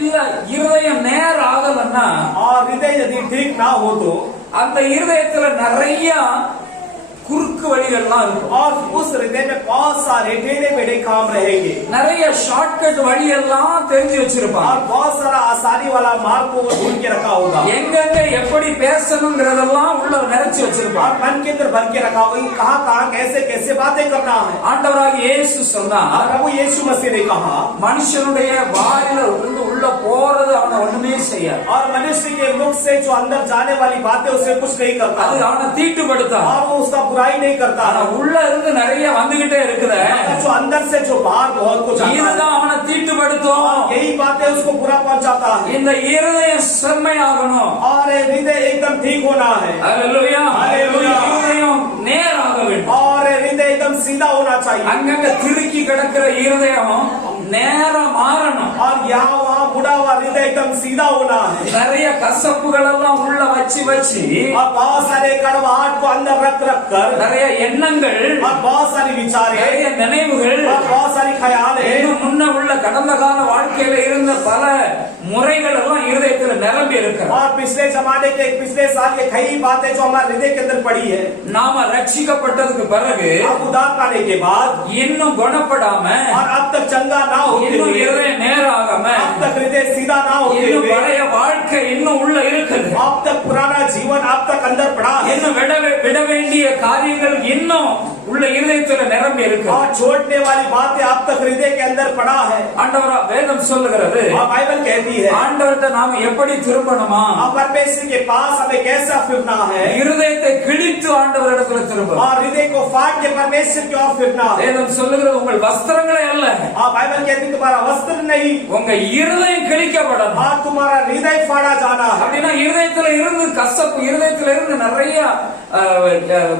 இல்ல இருதயம் நேர ஆகலன்னா, और हृदय यदि ठीक ना हो तो அந்த இருதயத்துல நிறைய குறுக்கு வழிகள்லாம் இருக்கும். और उस हृदय में बहुत सारे टेढ़े मेढ़े काम रहेंगे, நிறைய ஷார்ட்கட் வழி எல்லாம் தெரிஞ்சு வச்சிருப்பான். और बहुत सारा आसानी वाला मार्ग को वो ढूंढ के रखा होगा, எங்கெங்க எப்படி பேசணுங்கிறதெல்லாம் உள்ள நிறைச்சு வச்சிருப்பான். और मन के अंदर भर के रखा होगा कहाँ कहाँ कैसे कैसे बातें करना है। ஆண்டவராகிய இயேசு சொன்னார், और प्रभु यीशु मसीह ने कहा, மனுஷனுடைய வாயில இருந்து உள்ள போறது அவனை ஒண்ணுமே செய்யாது. और मनुष्य के मुख से जो अंदर जाने वाली बातें उसे कुछ नहीं करता, அது அவனை தீட்டுப்படுத்தாது. और वो उसका बुराई नहीं करता, ஆனா உள்ள இருந்து நிறைய வந்துகிட்டே இருக்குது. जो अंदर से जो बाहर बहुत कुछ आता है, இதுதான் அவனை தீட்டுப்படுத்தும். यही बातें उसको बुरा पहुंचाता है। இந்த இருதயம் செம்மையாகணும். और हृदय एकदम ठीक होना है, ஹல்லேலூயா. ஹல்லேலூயா. இருதயம் நேராக வேண்டும். और हृदय एकदम सीधा होना चाहिए, அங்கங்க திருக்கி கிடக்கிற இருதயம் நேரா மாறணும். और यहाँ वहाँ मुड़ा हुआ हृदय एकदम सीधा होना है। நிறைய கசப்புகள் எல்லாம் உள்ள வச்சு और बहुत सारे कड़वाहट को अंदर रख रख कर, நிறைய எண்ணங்கள், और बहुत सारी विचारें, நிறைய निனைவுகள், और बहुत सारी ख्याल है, இன்னும் முன்ன உள்ள கடந்த கால வாழ்க்கையில இருந்த பல முறைகள் எல்லாம் இருதயத்துல நிரம்பி இருக்கு. और पिछले जमाने के पिछले साल के कई बातें जो हमारे हृदय के अंदर पड़ी है। நாம ரட்சிக்கப்பட்டதுக்கு பிறகு अब उद्धार पाने के बाद இன்னும் குணப்படாம, और अब तक चंगा ना होते இன்னும் हुए, இருதயம் நேராகாம, अब तक हृदय सीधा ना होते இன்னும் हुए, பழைய வாழ்க்கை இன்னும் உள்ள இருக்குது. अब तक पुराना जीवन अब तक अंदर पड़ा है, இன்னும் விட வேண்டிய காரியங்கள் இன்னும் உள்ள இருதயத்துல நிரம்பி இருக்கு. और छोड़ने वाली बातें अब तक हृदय के अंदर पड़ा है। ஆண்டவரா வேதம் சொல்லுகிறது, और बाइबल कहती है, ஆண்டவர்கிட்ட நாம எப்படி திரும்பணுமா? अब परमेश्वर के पास हमें कैसा फिरना है, இருதயத்தை கிழித்து ஆண்டவரிடத்துல திரும்பணும். और हृदय को फाड़ के परमेश्वर की ओर फिरना है। வேதம் சொல்லுகிறது உங்கள் வஸ்திரங்களே அல்ல, और बाइबल कहती है तुम्हारा वस्त्र नहीं, உங்க இருதயம் கிழிக்கப்படணும். और तुम्हारा हृदय फाड़ा जाना है। அப்படின்னா இருதயத்துல இருந்து கசப்பு, இருதயத்துல இருந்து நிறைய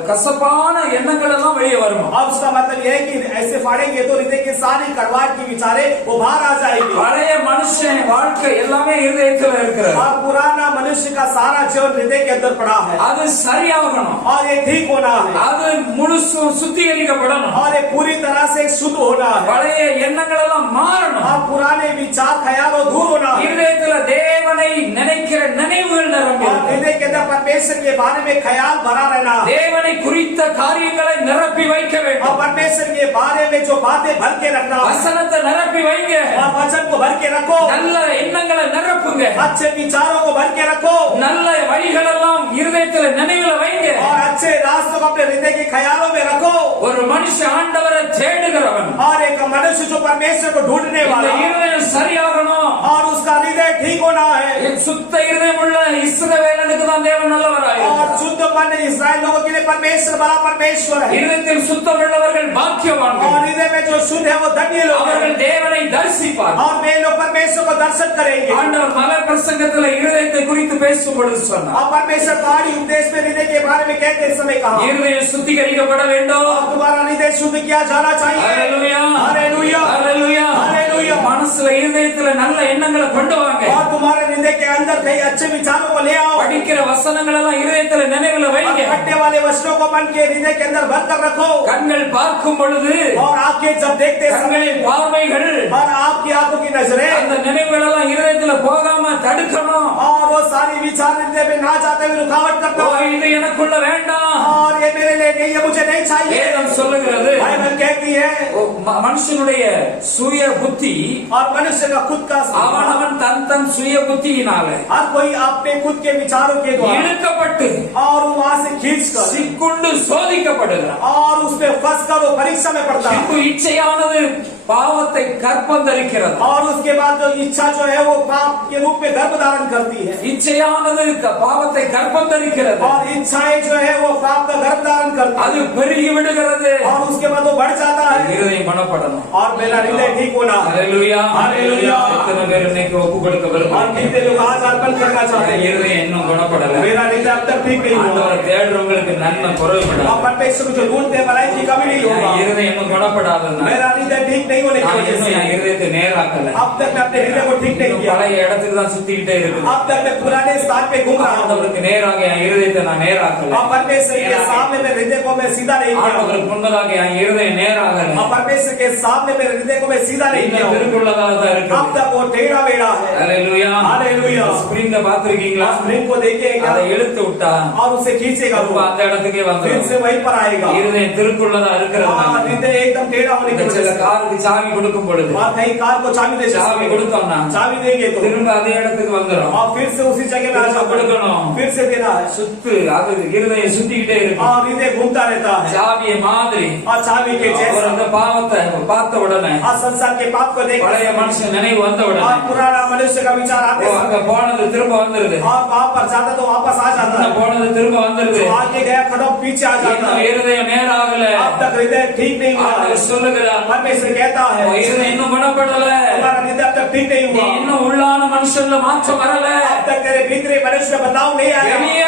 கசப்பான எண்ணங்கள் எல்லாம் வெளியே வரும். अब उसका मतलब यह है कि ऐसे फाड़ेंगे तो हृदय की सारी कड़वाहट की विचारें वो बाहर आ जाएगी। பழைய மனுஷன் வாழ்க்கை எல்லாமே இருதயத்துல இருக்கிறது. और पुराना मनुष्य का सारा जीवन हृदय के अंदर पड़ा है, அது சரியாகணும். और ये ठीक होना है, அது முழுசு சுத்திகரிக்கப்படணும். और ये पूरी तरह से शुद्ध होना है, பழைய எண்ணங்கள் எல்லாம் மாறணும். और पुराने विचार ख्यालों दूर होना है, இருதயத்துல தேவனை நினைக்கிற நினைவுகள் நிரம்பி और हृदय के अंदर परमेश्वर के बारे में ख्याल भरा रहना, தேவனை குறித்த காரியங்களை நிரப்பி வைக்க और வேண்டும். परमेश्वर के बारे में जो बातें भर के रखना, வசனத்தை நிரப்பி வைங்க. और वचन को भर के रखो, நல்ல எண்ணங்களை நிரப்புங்க. अच्छे विचारों को भर के रखो, நல்ல வழிகள் எல்லாம் இருதயத்துல நினைவுல வைங்க. और अच्छे रास्तों को अपने हृदय के ख्यालों में रखो। ஒரு மனுஷன் ஆண்டவரை தேடுகிறவன், और एक मनुष्य जो परमेश्वर को ढूंढने இந்த वाला, இருதயம் சரியாகணும். और उसका हृदय ठीक होना है, சுத்த இருதயம் உள்ள இஸ்ரவேலனுக்கு தான் தேவன் நல்லவராய் और இருக்கிறார். शुद्ध मन इस्राएल लोगों के लिए परमेश्वर बड़ा परमेश्वर है, இருதயத்தில் சுத்தம் உள்ளவர்கள் பாக்கியவான்கள், और हृदय में जो शुद्ध है वो धन्य लोग हैं, அவர்கள் தேவனை தரிசிப்பார். और वे लोग परमेश्वर को दर्शन करेंगे। ஆண்டவர் மலர் பிரசங்கத்துல இருதயத்தை குறித்து பேசும் பொழுது சொன்னார், और परमेश्वर पहाड़ी उपदेश में हृदय के बारे में कहते समय कहा, இருதயம் சுத்திகரிக்கப்பட வேண்டும். और तुम्हारा हृदय शुद्ध किया जाना चाहिए। ஹல்லேலூயா, हालेलुया, ஹல்லேலூயா. हालेलुया। மனசுல இருதயத்துல நல்ல எண்ணங்களை கொண்டு வாங்க. और तुम्हारे हृदय के अंदर कई अच्छे विचारों को ले आओ, படிக்கிற वசனங்கள் எல்லாம் இருதயத்துல நினைவுல और வைங்க. फटने वाले वचनों को मन के हृदय के अंदर भर कर रखो, கண்கள் பார்க்கும் பொழுது और आंखें जब देखते समय, கண்களின் பார்வைகள் और आपकी आंखों की नजरें, அந்த நினைவுகள் எல்லாம் இருதயத்துல போகாம தடுக்கணும். और वो सारी विचार हृदय में ना जाते हुए रुकावट करता ஓ, है, இது எனக்குள்ள வேண்டாம். और ये मेरे लिए नहीं है, मुझे नहीं चाहिए। வேதம் சொல்லுகிறது, बाइबल कहती है, ஓ, மனுஷனுடைய சுய புத்தி और मनुष्य का खुद का அவனவன் தன் சுய புத்தியினாலே हर कोई अपने खुद के विचारों के द्वारा, இழுக்கப்பட்டு और वहां से खींच कर, சிக்குண்டு சோதிக்கப்படுகிறார். और उसमें फंस कर वो परीक्षा में पड़ता है, பின்பு இச்சையானது பாவத்தை கற்பம் தரிக்கிறது. और उसके बाद जो इच्छा जो है वो पाप के रूप में गर्भ धारण करती है, இச்சையானது பாவத்தை கற்பம் தரிக்கிறது. और इच्छाएं जो है वो पाप का गर्भ धारण करती அது பெருகி விடுகிறது. है, और उसके बाद वो बढ़ जाता है। இருதயம் குணப்படணும். और मेरा हृदय ठीक होना, ஹல்லேலூயா, ஹல்லேலூயா. எத்தனை பேர் இன்னைக்கு ஒப்பு கொடுக்க और விரும்புறாங்க? कितने लोग आज अर्पण करना चाहते हैं, இருதயம் இன்னும் குணப்படல. मेरा हृदय अब तक ठीक नहीं हुआ, ஆண்டவரை தேடுறவங்களுக்கு நன்மை குறைவுபடாது. और परमेश्वर को जो ढूंढते हैं भलाई की कमी नहीं होगा, இருதயம் இன்னும் குணப்படாதுன்னா मेरा हृदय ठीक नहीं होने की நான் वजह இன்னும் से, என் இருதயத்தை இருதயத்தை நேராக்கல. अब तक मैं अपने हृदय को ठीक नहीं இன்னும் किया, பழைய இடத்துக்கு தான் சுத்திக்கிட்டே இருக்குது. अब तक मैं पुराने स्थान पे घूम रहा हूँ। ஆண்டவருக்கு நேராக என் இருதயத்தை நான் நேராக்கல. अब परमेश्वर के सामने मेरे हृदय को मैं सीधा नहीं किया, ஆண்டவருக்கு முன்னதாக என் இருதயம் நேராகல. अब परमेश्वर के सामने मेरे हृदय को मैं सीधा नहीं किया, இன்னும் திருக்குள்ளதாக தான் अब இருக்குது. तक वो टेढ़ा मेढ़ा है। ஹalleluya. हालेलुया। ஸ்பிரிங்க பாத்துருக்கீங்களா? स्प्रिंग को देखिएगा அதை இழுத்து விட்டா और उसे खींचेगा, ரொம்ப அந்த இடத்துக்கே फिर வந்துரும். से वहीं पर आएगा। இருதயம் திருக்குள்ளதா இருக்கிறதுனால हृदय एकदम टेढ़ा होने की இந்த वजह சில से, காருக்கு சாவி கொடுக்கும் பொழுது और कहीं कार को चाबी दे சாவி सकते, கொடுத்தோம்னா चाबी देंगे तो திரும்ப அதே இடத்துக்கு வந்துரும். और फिर से उसी जगह में आ திரும்ப जाओ, கொடுக்கணும். फिर से देना है, சுத்து அது இருதயம் சுத்திக்கிட்டே இருக்கு. और हृदय घूमता रहता है। சாவிய மாதிரி और चाबी के அவர் जैसा, அந்த பாவத்தை பார்த்த உடனே और संसार के पाप को देख, பழைய மனுஷன் நினைவு வந்த और உடனே पुराना मनुष्य का विचार आते ஓ, அங்க போனது திரும்ப வந்துருது. और वहां पर जाता तो वापस आ जाता அங்க है, போனது திரும்ப வந்துருது. जो आगे गया कदम पीछे आ जाता இன்னும் है। இருதயம் நேராகல. अब तक हृदय ठीक नहीं हुआ, ஆண்டவர் சொல்லுகிறார், परमेश्वर कहता है உன் இருதயம் இன்னும் குணப்படல. तुम्हारा हृदय अब तक ठीक नहीं நீ हुआ, இன்னும் உள்ளான மனுஷன்ல மாற்றம் வரல. अब तक तेरे भीतरी मनुष्य में बदलाव नहीं आया, வெளியே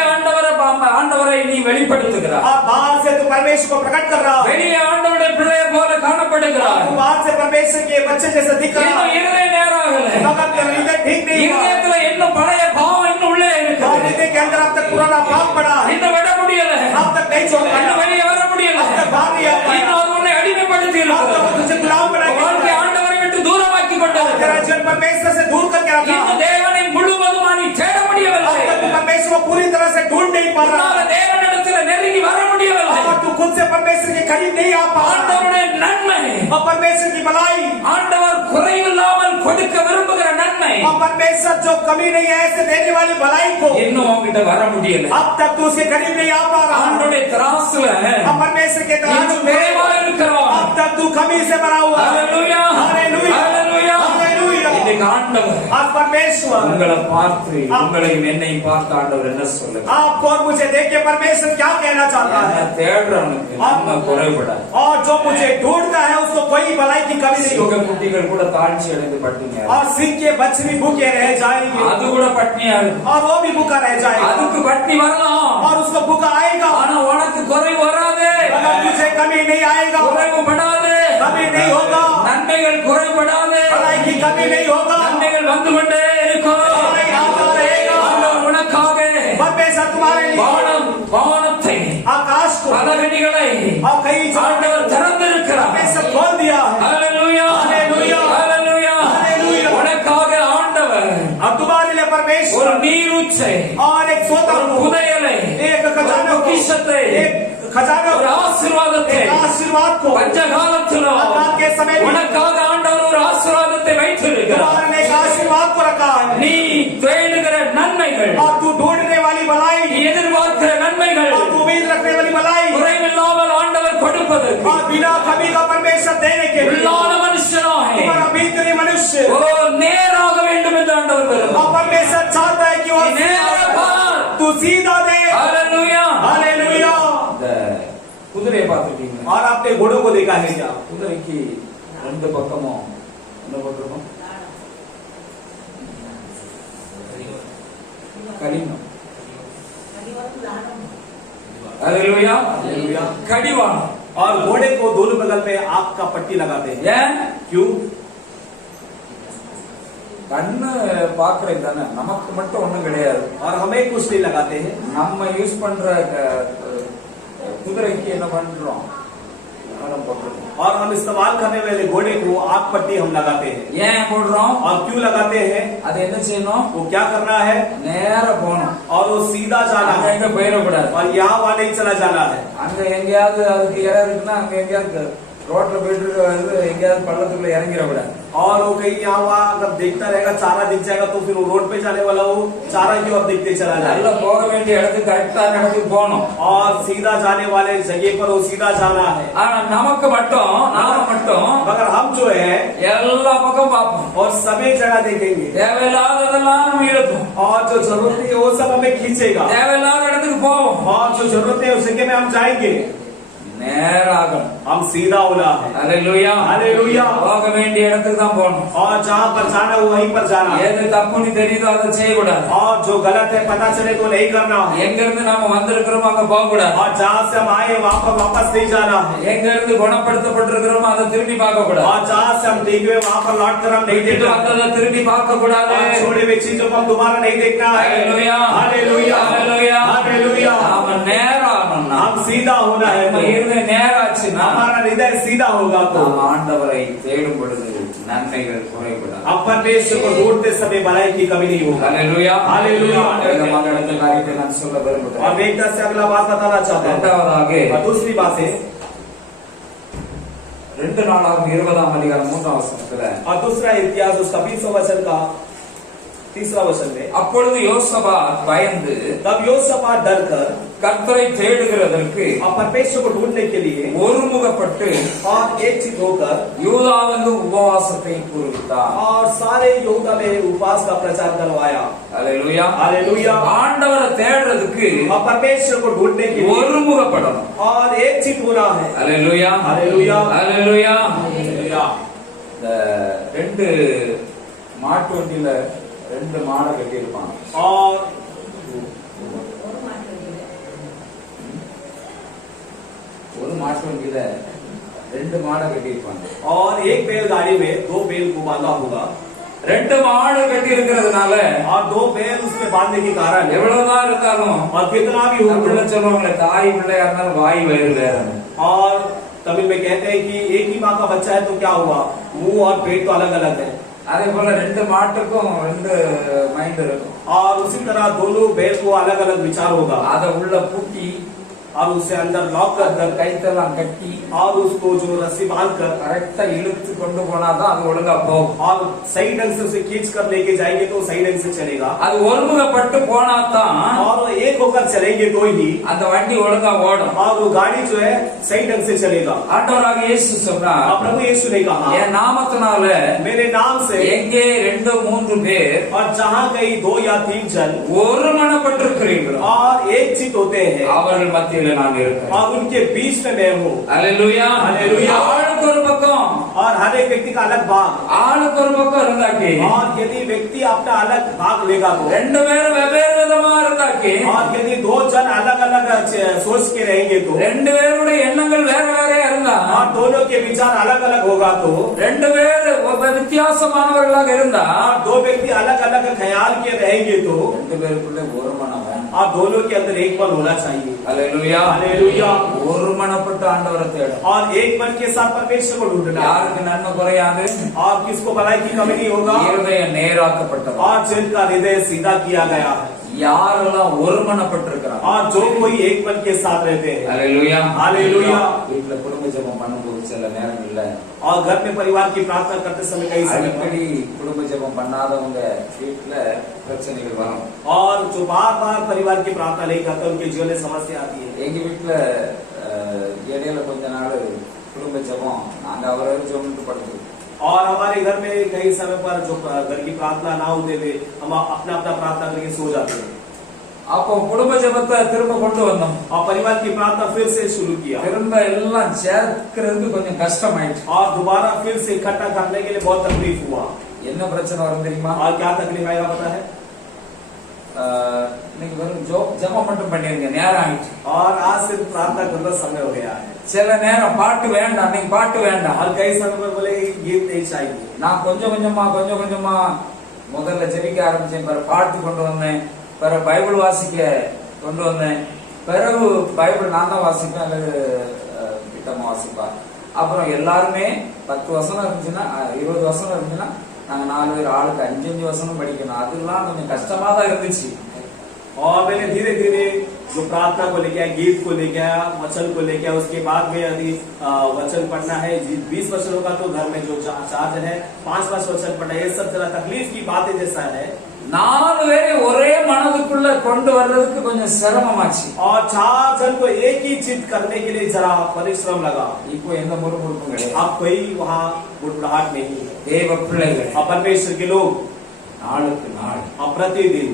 ஆண்டவரை நீ வெளிப்படுத்துகிறார். और बाहर से तू परमेश्वर को प्रकट कर रहा है, வெளியே ஆண்டவருடைய பிள்ளையை போல காணப்படுகிறார். तू बाहर से परमेश्वर के बच्चे जैसा दिख रहा இன்னும் है, இருதயம் நேராகல. मगर तेरा हृदय ठीक नहीं हुआ, இருதயத்துல இன்னும் பழைய பாவம் இன்னும் உள்ளே और இருக்குது. हृदय के अंदर अब तक पुराना पाप पड़ा है, இன்னும் விட முடியல. अब तक नहीं छोड़ पाया, இன்னும் வெளியே வர முடியல. अब तक बाहर नहीं आ पाया, இன்னும் அது உன்னை அடிமைப்படுத்தி अब तक वो இருக்கிறது. तुझे गुलाम बना के வாழ்க்கை रखा है, ஆண்டவரை விட்டு தூரமாக்கி கொண்டிருக்கிறது. तेरा जीवन परमेश्वर से दूर करके रखा இன்னும் है, தேவனை முழுவதுமா நீ தேட முடியவில்லை. अब तक तू परमेश्वर को पूरी तरह से ढूंढ नहीं पा रहा, உன்னால தேவனிடத்துல நெருங்கி வர முடியவில்லை. और तू खुद से परमेश्वर के करीब नहीं आ पा रहा, ஆண்டவருடைய நன்மை, और परमेश्वर की भलाई, ஆண்டவர் குறைவில்லாமல் கொடுக்க விரும்புகிற நன்மை और परमेश्वर जो कमी नहीं है ऐसे देने वाली भलाई को இன்னும் உன்கிட்ட வர முடியல. अब तक तू उसके करीब नहीं आ पा रहा, ஆண்டவருடைய திராசுல और परमेश्वर के तराजू இன்னும் में குறைவா இருக்கிறோம். अब तक तू कमी से भरा हुआ है, ஹalleluya, हालेलुया, ஹalleluya. हालेलुया। இன்னைக்கு ஆண்டவர் आज परमेश्वर உங்களை பார்த்து உங்களையும் என்னையும் பார்த்து ஆண்டவர் என்ன சொல்லுங்க? आपको और मुझे देख के परमेश्वर क्या कहना चाहता என்ன है, தேடுறவனுக்கு நம்ம குறைபடாது. और जो मुझे ढूंढता है उसको कोई भलाई की कमी नहीं சிங்க होगी, குட்டிகள் கூட தாழ்ச்சி அடைந்து பட்டிங்க. और सिंह के बच्चे भी भूखे रह जाएंगे, அது கூட பட்னியா இருக்கு. और वो भी भूखा रह जाएगा, அதுக்கு பட்னி வரலாம். और उसको भूखा आएगा, ஆனா உனக்கு குறைவு வராது. मगर तुझे कमी नहीं आएगा, குறைவு படாது. कमी नहीं होगा, நன்மைகள் குறைபடாது. भलाई की कमी नहीं होगा, நன்மைகள் வந்து கொண்டே இருக்கும். भलाई आता रहेगा, ஆண்டவர் உனக்காக परमेश्वर तुम्हारे लिए வானத்தை आकाश को பலகணிகளை और कई ஆண்டவர் திறந்திருக்கிறார். परमेश्वर खोल दिया है, ஹalleluya, ஹalleluya, ஹalleluya. ஹalleluya. உனக்காக ஆண்டவர் अब तुम्हारे लिए परमेश्वर ஒரு நீரூற்றை, और एक सोता ஒரு புதையலை, एक खजाना को, பொக்கிஷத்தை, एक खजाना ஒரு को, ஆசீர்வாதத்தை एक आशीर्वाद को பஞ்சகாலத்திலும் अकाल के समय में உனக்காக ஆண்டவர் ஒரு ஆசீர்வாதத்தை வைத்திருக்கிறார். तुम्हारे लिए एक आशीर्वाद को रखा है, நீ தேடுகிற நன்மைகள், और तू ढूंढने वाली भलाई, நீ எதிர்பார்க்கிற நன்மைகள் और तू उम्मीद रखने वाली भलाई, குறைவில்லாமல் ஆண்டவர் கொடுப்பதற்கு और बिना कमी का परमेश्वर देने के लिए உள்ளான மனுஷனாக तुम्हारा भीतरी मनुष्य, ஓ நேராக வேண்டும் என்று ஆண்டவர் விரும்புகிறார். और परमेश्वर चाहता है कि वो நேரா பார். तू सीधा दे, ஹalleluya. हालेलुया। இந்த குதிரையை பார்த்துட்டீங்க. और आपने घोड़ों को देखा है क्या, குதிரைக்கு ரெண்டு பக்கமும் என்ன பக்கமும் கடினம். ஹalleluya, हालेलुया। கடிவாளம். और घोड़े को दोनों बगल में आग का पट्टी लगाते हैं, ஏன்? क्यों, கண்ணு பாக்குறது தானே, நமக்கு மட்டும் ஒண்ணும் கிடையாது. और हमें कुछ नहीं लगाते हैं, நம்ம யூஸ் பண்ற குதிரைக்கு என்ன பண்றோம்? கலம் போட்டுருக்கோம். और हम इस्तेमाल करने वाले घोड़े को आग पट्टी हम लगाते हैं, ஏன் போடுறோம்? और क्यों लगाते हैं, அது என்ன செய்யணும்? वो क्या करना है, நேரா போகணும். और वो सीधा जाना அங்க है, எங்க போயிடக்கூடாது. और यहाँ वहां नहीं चला जाना है, அங்க எங்கேயாவது அதுக்கு இடம் இருக்குன்னா அங்க எங்கேயாவது ரோட்ல போயிட்டு எங்கேயாவது பள்ளத்துக்குள்ள இறங்கிடக்கூடாது. और वो कहीं यहाँ वहाँ अगर देखता रहेगा चारा दिख जाएगा तो फिर वो रोड पे जाने वाला वो चारा की ओर देखते चला நல்லா जाएगा, போக வேண்டிய இடத்துக்கு கரெக்டான இடத்துக்கு போகணும். और सीधा जाने वाले जगह पर वो सीधा जाना है, ஆனா நமக்கு மட்டும் நாம மட்டும் मगर हम जो है எல்லா பக்கம் பார்ப்போம். और सभी जगह देखेंगे, தேவையில்லாததெல்லாம் நம்ம இழுப்போம். और जो जरूरत नहीं है वो सब हमें खींचेगा, தேவையில்லாத இடத்துக்கு போவோம். और जो जरूरत है उस जगह में हम जाएंगे, நேராகணும். हम सीधा होना है। அல்லேலூயா. हालेलुया। போக வேண்டிய இடத்துக்கு தான் போகணும். और जहाँ पर जाना है वहीं पर जाना है। எது தப்புன்னு தெரியுதோ அதை செய்யக்கூடாது. और जो गलत है पता चले तो नहीं करना है। எங்க இருந்து நாம வந்திருக்கிறோமோ அங்க போக கூடாது. और जहाँ से हम आए वहाँ पर वापस नहीं जाना है। எங்க இருந்து குணப்படுத்தப்பட்டிருக்கிறோமோ அதை திரும்பி பார்க்க கூடாது. और जहाँ से हम ठीक हुए वहाँ पर लौट कर हम नहीं देखना है। வந்ததை திரும்பி பார்க்க கூடாது. और छोड़े हुए चीजों को हम दोबारा नहीं देखना है। அல்லேலூயா. हालेलुया। அல்லேலூயா. हालेलुया। நாம நேராகணும்னா हम सीधा होना है। நம்ம இருதயம் நேராச்சுன்னா हमारा हृदय सीधा होगा तो நாம் ஆண்டவரை தேடும் பொழுது நன்மைகள் குறைபடாது. अब परमेश्वर को ढूंढते समय भलाई की कमी नहीं होगा। அல்லேலூயா. हालेलुया। அடுத்த காரியத்தை நான் சொல்ல और விரும்புகிறேன். मैं एक से अगला बात बताना चाहता हूँ। இரண்டாவதாக और दूसरी बात है 2 நாளாகும் 20ஆம் அதிகாரம் 3ஆம் வசனத்துல और दूसरा इतिहास उसका 20वां वचन का 3रा वचन में அப்பொழுது யோசபாத் பயந்து तब योशाफात डर कर கர்த்தரை தேடுகிறதற்கு और परमेश्वर को ढूंढने के लिए ஒருமுகப்பட்டு और एक चित होकर யூதாவெங்கு உபவாசத்தை கூறுவித்தார். और सारे यहूदा में उपवास का प्रचार करवाया। அல்லேலூயா. हालेलुया। ஆண்டவரை தேடுறதுக்கு और परमेश्वर को ढूंढने के लिए ஒருமுகப்படணும். और एक चित होना है। அல்லேலூயா. हालेलुया। அல்லேலூயா. हालेलुया। இந்த 2 மாட்டு வண்டியில 2 மாடை கட்டியிருப்பாங்க. और ஒரு மாட்டு வண்டியில 2 மாடை கட்டியிருப்பாங்க. और एक बैलगाड़ी में 2 बैल को बांधा होगा। 2 மாடு கட்டி இருக்கிறதுனால और 2 बैल उसमें बांधने के कारण எவ்வளவுதான் இருந்தாலும் और कितना भी हो தமிழ்ல சொல்லுவாங்களே தாய் பிள்ளையா இருந்தாலும் வாய் வயிறு வேற. और तमिल में कहते हैं कि एक ही माँ का बच्चा है तो क्या हुआ, मुंह और पेट तो अलग अलग है। அதே போல 2 மாட்டுக்கும் 2 மைண்ட் இருக்கும். और उसी तरह दोनों बैल को अलग अलग विचार होगा। அதை உள்ள பூட்டி और उसे अंदर लॉक कर அந்த கைத்தெல்லாம் கட்டி और उसको जो रस्सी बांध कर கரெக்டா இழுத்து கொண்டு போனாதான் அது ஒழுங்கா போகும். और सही ढंग से उसे खींच कर लेके जाएंगे तो सही ढंग से चलेगा। அது ஒருமுகப்பட்டு போனாதான் और एक होकर चलेंगे तो ही அந்த வண்டி ஒழுங்கா ஓடும். और वो गाड़ी जो है सही ढंग से चलेगा। ஆண்டவராக இயேசு சொன்னார், और प्रभु यीशु ने कहा என் நாமத்தினால मेरे नाम से எங்கே 2-3 பேர் और जहाँ कहीं 2 या 3 जन ஒருமனப்பட்டிருக்கிறீர்களோ और एक चित होते हैं அவர்கள் மத்தியில நான் இருக்கிறேன். और उनके बीच में मैं हूँ। அல்லேலூயா. அல்லேலூயா. ஆளுக்கு ஒரு பக்கம் और हर एक व्यक्ति का अलग भाग ஆளுக்கு ஒரு பக்கம் இருந்தாக்கி और यदि व्यक्ति अपना अलग भाग लेगा तो 2 பேரும் வெவ்வேறு விதமா இருந்தாக்கி और यदि 2 जन अलग अलग सोच के रहेंगे तो 2 பேருடைய எண்ணங்கள் வேற வேறையா இருந்தா और दोनों के विचार अलग अलग होगा तो 2 பேர் வித்தியாசமானவர்களாக இருந்தா और 2 व्यक्ति अलग अलग ख्याल के रहेंगे तो 2 பேருக்குள்ள ஒரு மனம் வேணும். और दोनों के अंदर एक मन होना चाहिए। அல்லேலூயா. हालेलुया। ஒருமனப்பட்ட ஆண்டவரை தேடும். और एक मन के साथ परमेश्वर को ढूंढना யாருக்கு நன்மை குறையாது? और किसको भलाई की कमी नहीं होगा இருதயம் நேராக்கப்பட்டவர். और जिनका हृदय सीधा किया गया है யாரெல்லாம் ஒருமனப்பட்டிருக்கிறாங்க. और जो कोई एक मन के साथ रहते हैं। அல்லேலூயா. हालेलुया। வீட்டுல குடும்ப ஜெபம் பண்ணும்போது சில நேரம் இல்ல और घर में परिवार की प्रार्थना करते समय कई समय அடிக்கடி குடும்ப ஜெபம் பண்ணாதவங்க வீட்டுல பிரச்சனைகள் வரும். और जो बार बार परिवार की प्रार्थना नहीं करते उनके जीवन में समस्या आती है। எங்க வீட்டுல இடையில கொஞ்ச நாள் குடும்ப ஜெபம் நாங்க அவரவர் ஜெபம் படுத்துவோம். और हमारे घर में कई समय पर जो घर की प्रार्थना ना होते हुए हम अपना अपना प्रार्थना करके सो जाते हैं। அப்போ குடும்ப ஜெபத்தை திரும்ப கொண்டு வந்தோம். और परिवार की प्रार्थना फिर से शुरू किया திரும்ப எல்லாம் சேர்க்கிறதுக்கு கொஞ்சம் கஷ்டமாயிடுச்சு. और दोबारा फिर से इकट्ठा करने के लिए बहुत तकलीफ हुआ। என்ன பிரச்சனை வரும் தெரியுமா? और क्या तकलीफ आएगा पता है? இன்னைக்கு வெறும் ஜெபம் மட்டும் பண்ணிருங்க, நேரம் ஆயிடுச்சு. और आज सिर्फ प्रार्थना करना समय हो गया है। சில நேரம் பாட்டு வேண்டாம், இன்னைக்கு பாட்டு வேண்டாம். और कई समय में बोले गीत नहीं चाहिए। நான் கொஞ்சம் கொஞ்சமா முதல்ல ஜெபிக்க ஆரம்பிச்சேன், பிறகு பாட்டு கொண்டு வந்தேன், பிறகு பைபிள் வாசிக்க கொண்டு வந்தேன், பிறகு பைபிள் நான் தான் வாசிப்பேன் அல்லது கிட்டமா வாசிப்பா. அப்புறம் எல்லாருமே 10 வசனம் இருந்துச்சுன்னா 20 வசனம் இருந்துச்சுன்னா நாங்க 4 பேர் ஆளுக்கு 5 வசனம் படிக்கணும். அதெல்லாம் கொஞ்சம் கஷ்டமா தான் இருந்துச்சு. और मैंने धीरे धीरे जो प्रार्थना को लेके आया, गीत को लेके आया, वचन को लेके आया, उसके बाद में यदि वचन पढ़ना है 20 वचनों का तो घर में जो चार्ज है 5 वचन पढ़ना है, ये सब जरा तकलीफ की बातें जैसा है। 4 பேரை ஒரே மனதுக்குள்ள கொண்டு வர்றதுக்கு கொஞ்சம் சிரமமாச்சு. और 4 जन को एक ही चित करने के लिए जरा परिश्रम लगा। இப்போ எந்த முறுமுறுப்பும் கிடையாது. अब कोई वहाँ बुड़बुड़ाहट नहीं है। தேவ பிள்ளைகள் और परमेश्वर के लोग நாளுக்கு நாள் और प्रतिदिन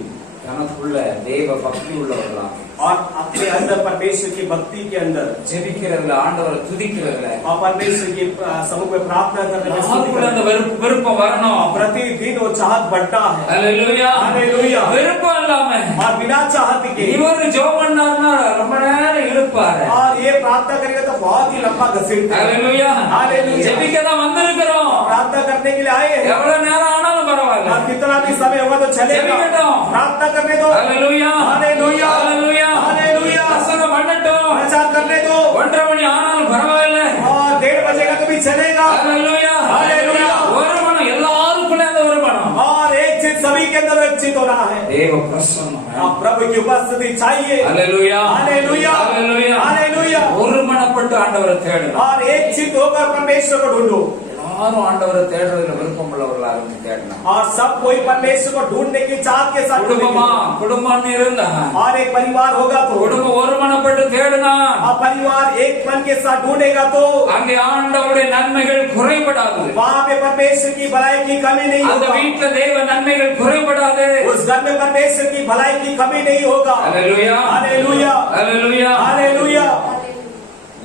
தனக்குள்ள தேவ பக்தி உள்ளவர்களாக और अपने अंदर परमेश्वर की भक्ति के अंदर ஜெபிக்கிறதுல ஆண்டவரை துதிக்கிறதுல और परमेश्वर की समूह में प्रार्थना करने में स्तुति நமக்குள்ள அந்த करने में விருப்பம் வரணும். प्रतिदिन वो चाहत बढ़ता है ஹalleluya. हालेलुया। விருப்பம் இல்லாம और बिना चाहत के இவரு ஜெபம் பண்ணாருன்னா ரொம்ப நேரம் இழுப்பாரு. और ये प्रार्थना करेगा तो बहुत ही लंबा घसीटते हैं। ஹalleluya. हालेलुया। ஜெபிக்க தான் வந்திருக்கிறோம். प्रार्थना करने के लिए आए हैं எவ்வளவு நேரம் ஆனாலும் பரவாயில்ல. और कितना भी समय होगा तो चलेगा ஜெபிக்கட்டும். प्रार्थना करने दो ஹalleluya. हालेलुया। ஹalleluya. हालेलुया। பிரசங்கம் பண்ணட்டும். प्रचार करने दो 1:30 மணி ஆனாலும் பரவாயில்ல. और 1:30 बजेगा तो भी चलेगा ஹalleluya. हालेलुया। ஒரு மனம் எல்லாருக்குள்ள அந்த ஒரு மனம். और एक चीज सभी के अंदर एक चीज हो रहा है தேவ பிரசன்னம். अब प्रभु की उपस्थिति चाहिए ஹalleluya. हालेलुया। ஹalleluya. हालेलुया। ஒரு மனப்பட்டு ஆண்டவரை தேடணும். और एक चीज होकर परमेश्वर को ढूंढो எல்லாரும் ஆண்டவரை தேடுறதுல விருப்பம் உள்ளவர்களாக இருந்து தேடணும். और सब कोई परमेश्वर को ढूंढने की चाहत के साथ குடும்பமா ढूंढेंगे। குடும்பம்னு இருந்தா और एक परिवार होगा तो குடும்பம் ஒரு மனப்பட்டு தேடுனா और परिवार एक मन के साथ ढूंढेगा तो அங்கே ஆண்டவருடைய நன்மைகள் குறைபடாது. वहाँ पे परमेश्वर की भलाई की कमी नहीं அந்த होगा வீட்டுல தேவ நன்மைகள் குறைபடாது. उस घर में परमेश्वर की भलाई की कमी नहीं होगा ஹalleluya. हालेलुया। ஹalleluya. हालेलुया।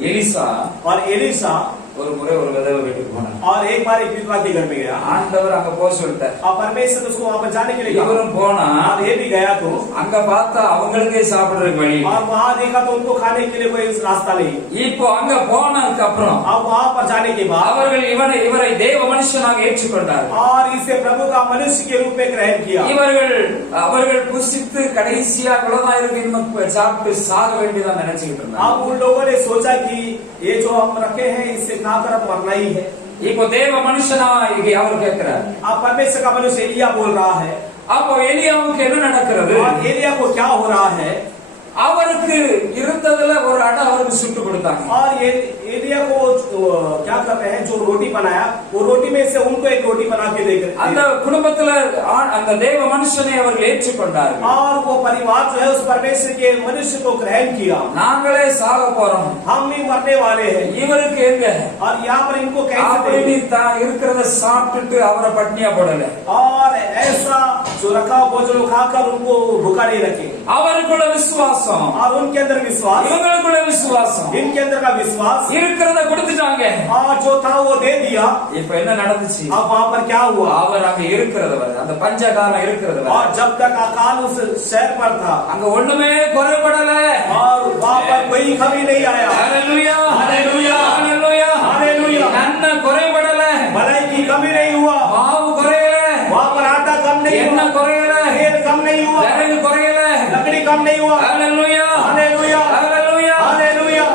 எலிசா और एलिशा ஒரு முறை ஒரு விதவை வீட்டுக்கு போனார். और एक बार एक विधवा के घर में गया ஆண்டவர் அங்க போக சொல்லிட்டார். और परमेश्वर उसको वहाँ पर जाने के लिए कहा இவரும் போனா और ये भी गया तो அங்க பார்த்தா அவங்களுக்கே சாப்பிடுறதுக்கு வழி இல்லை. और वहाँ देखा तो उनको खाने के लिए कोई रास्ता नहीं இப்போ அங்க போனதுக்கு அப்புறம் अब वहाँ पर जाने के बाद அவர்கள் இவரை தேவ மனுஷனாக ஏற்றுக்கொண்டார்கள். और इसे प्रभु का मनुष्य के रूप में ग्रहण किया அவர்கள் புசித்து கடைசியா குலதாயிருக்கு இன்னும் சாப்பிட்டு சாக வேண்டியதான் நினைச்சுக்கிட்டு இருந்தாங்க. अब उन लोगों ने सोचा कि ये जो हम रखे हैं इससे खाकर अब मरना ही है। இப்போ தேவ மனுஷனா அவர் கேட்கிறார். अब परमेश्वर का मनुष्य एलिया बोल रहा है அப்போ எலியாவுக்கு என்ன நடக்கிறது? और एलिया को क्या हो रहा है அவருக்கு இருந்ததுல ஒரு அடை அவருக்கு சுட்டு கொடுத்தாங்க. और ये एलिया को क्या कर रहे हैं जो रोटी बनाया वो रोटी में से उनको एक रोटी बना के देकर அந்த குடும்பத்துல அந்த தேவ மனுஷனை அவர்கள் ஏற்றுக்கொண்டார்கள். और वो परिवार जो है उस परमेश्वर के मनुष्य को ग्रहण किया। நாங்களே சாக போறோம், हम भी मरने वाले हैं இவருக்கு எங்க और यहाँ पर इनको कैसे அப்படி देंगे? இருக்கிறத சாப்பிட்டுட்டு அவரை பட்னியா போடல. और ऐसा जो रखा भोजन खाकर उनको भूखा नहीं रखे அவருக்குள்ள விசுவாசம், और उनके अंदर विश्वास இவங்களுக்குள்ள விசுவாசம், इनके अंदर का विश्वास இருக்கிறத கொடுத்துட்டாங்க. और जो था वो दे दिया। இப்ப என்ன நடந்துச்சு? अब वहाँ पर क्या हुआ அவர் அங்க இருக்கிறது வரை, அந்த பஞ்சகாலம் இருக்கிறது और வரை जब तक अकाल उस शहर पर था அங்க ஒண்ணுமே குறைபடல. और वहाँ पर कोई कमी नहीं आया। ஹalleluya. ஹalleluya. ஹalleluya. ஹalleluya. நன்மை குறைபடல. भलाई की कमी नहीं हुआ। மாவு குறையல. वहाँ पर आटा कम नहीं எண்ணெய் हुआ, குறையல. तेल कम नहीं हुआ, விறகு குறையல. लकड़ी कम नहीं हुआ। ஹalleluya. हालेलुया। ஹalleluya. हालेलुया।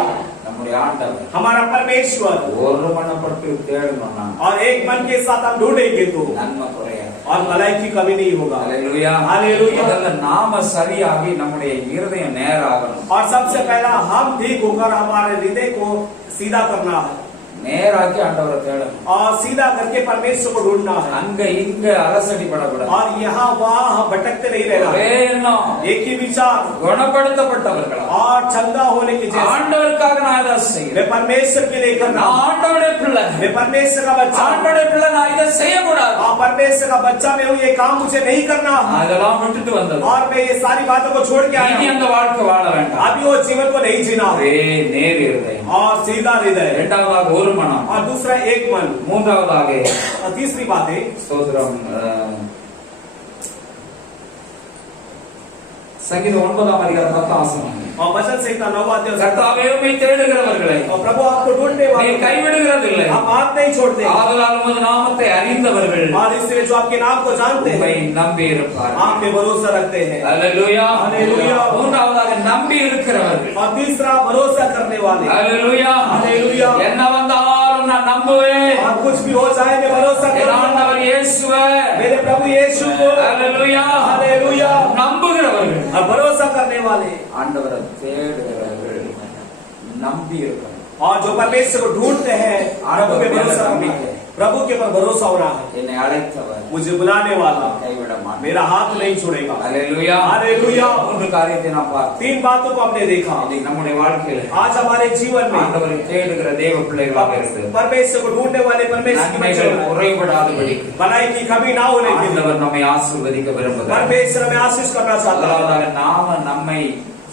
நம்முடைய ஆண்டவர் हमारा परमेश्वर ஒரு மனப்பட்டு தேடணும்னா और एक मन के साथ हम ढूंढेंगे तो நன்மை குறையாது. और भलाई की कमी नहीं होगा। ஹalleluya. ஹalleluya. முதல்ல நாம சரியாகி நம்முடைய இருதயம் நேராகணும். और सबसे पहला हम ठीक होकर हमारे हृदय को सीधा करना है நேராக்கி ஆண்டவரை தேடணும். और सीधा करके परमेश्वर को ढूंढना है அங்க இங்க அலசடி படக்கூடாது. और यहाँ वहाँ हम भटकते नहीं रहना ஒரே है। எண்ணம், एक ही विचार குணப்படுத்தப்பட்டவர்களா और चंगा होने की जैसे ஆண்டவருக்காக நான் இதை செய்யறேன். मैं परमेश्वर के लिए करना, நான் ஆண்டவருடைய பிள்ளை, मैं परमेश्वर का बच्चा, ஆண்டவருடைய பிள்ளை, நான் இதை செய்யக்கூடாது. और परमेश्वर का बच्चा मैं हूँ, ये काम मुझे नहीं करना நான் இதெல்லாம் விட்டுட்டு வந்தது. और मैं ये सारी बातों को छोड़ के இனி आया அந்த வாழ்க்கை வாழ வேண்டாம். अभी वो जीवन को नहीं जीना है। ஒரே நேர் இருதயம். और सीधा हृदय இரண்டாவதாக ஒரு மனம், और दूसरा एक मन, மூன்றாவதாக और तीसरी बात है ஸ்தோத்திரம் சங்கீதம் 9ஆம் அதிகாரம் 10ஆம் வசனம். और वचन संहिता 9वां अध्याय கர்த்தாவே உம்மை தேடுகிறவர்களை और प्रभु आपको ढूंढने நீ वाले கைவிடுகிறதில்லை. आप हाथ नहीं छोड़ते ஆதலால் உமது நாமத்தை அறிந்தவர்கள் और इसलिए जो आपके नाम को जानते உம்மை हैं நம்பி இருப்பார்கள். आप पे भरोसा रखते हैं। ஹalleluya. ஹalleluya. மூன்றாவதாக நம்பி இருக்கிறவர்கள். और तीसरा भरोसा करने वाले। ஹalleluya. ஹalleluya. என்ன வந்தாலும் நான் நம்புவேன். और कुछ भी हो जाए मैं भरोसा என் करूंगा ஆண்டவர் இயேசுவை. मेरे प्रभु यीशु को। ஹalleluya. हालेलुया। நம்புகிறவர்கள், और भरोसा करने वाले ஆண்டவரை தேடுகிறவர்கள், நம்பி இருக்கிறவர்கள். और जो परमेश्वर को ढूंढते हैं प्रभु पे भरोसा करना है, प्रभु के ऊपर भरोसा हो रहा है। என்னை அழைத்தவர் मुझे बुलाने वाला கைவிட மாட்டார். मेरा हाथ नहीं छोड़ेगा। ஹalleluya. हालेलुया। மூன்று காரியத்தை நாம் பார்த்தோம். तीन बातों को हमने देखा இன்னைக்கு நம்முடைய வாழ்க்கையில आज हमारे जीवन में। ஆண்டவரை தேடுகிற தேவ பிள்ளைகளாக இருந்து परमेश्वर को ढूंढने वाले परमेश्वर की बच्चे நன்மைகள் குறைபடாதபடி भलाई की कमी ना होने के लिए ஆண்டவர் நம்மை ஆசீர்வதிக்க விரும்புகிறார். परमेश्वर हमें आशीष करना चाहता है। முதலாவதாக நாம நம்மை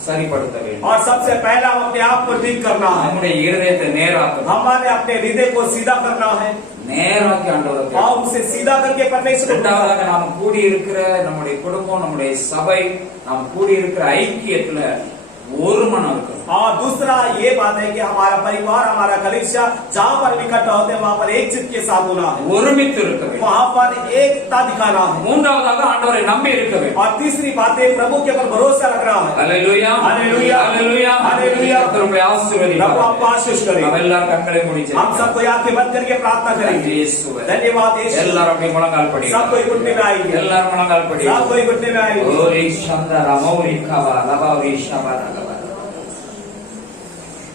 சரிப்படுத்த வேண்டும். और सबसे पहला हम अपने आप को ठीक करना है, நம்முடைய இருதயத்தை நேராக்கணும். हमारे अपने हृदय को सीधा करना है நேராக்கி ஆண்டவரை தேடணும். और उसे सीधा करके परमेश्वर को ढूंढना है। இரண்டாவதாக நாம் கூடி இருக்கிற நம்முடைய குடும்பம், நம்முடைய சபை, நாம் கூடி இருக்கிற ஐக்கியத்துல ஒரு மனம் இருக்கணும். और दूसरा ये बात है कि हमारा परिवार, हमारा कलीसिया जहाँ पर इकट्ठा होते हैं वहाँ पर एक चित्त के साथ होना है, ஒருமித்து இருக்க வேண்டும். वहाँ पर एकता दिखाना है। மூன்றாவதாக ஆண்டவரை நம்பி இருக்க வேண்டும். और तीसरी बात है प्रभु के ऊपर भरोसा रखना है। ஹல்லேலூயா, ஹல்லேலூயா, ஹல்லேலூயா, ஹல்லேலூயா। கர்த்தர் உங்களை प्रभु ஆசீர்வதிப்பார். आपको आशीष करे। நாம் எல்லாரும் கண்களை மூடி हम ஜெபிப்போம். सबको आंखें बंद करके प्रार्थना करेंगे। இயேசுவே. धन्यवाद यीशु। எல்லாரும் அப்படியே முழங்கால் படிங்க. सब कोई घुटने में आएंगे, எல்லாரும் முழங்கால் படிங்க. सब कोई घुटने में आएंगे। ஓரி சந்தரா மௌரி கவா லபாரி ஷபா ரகவா.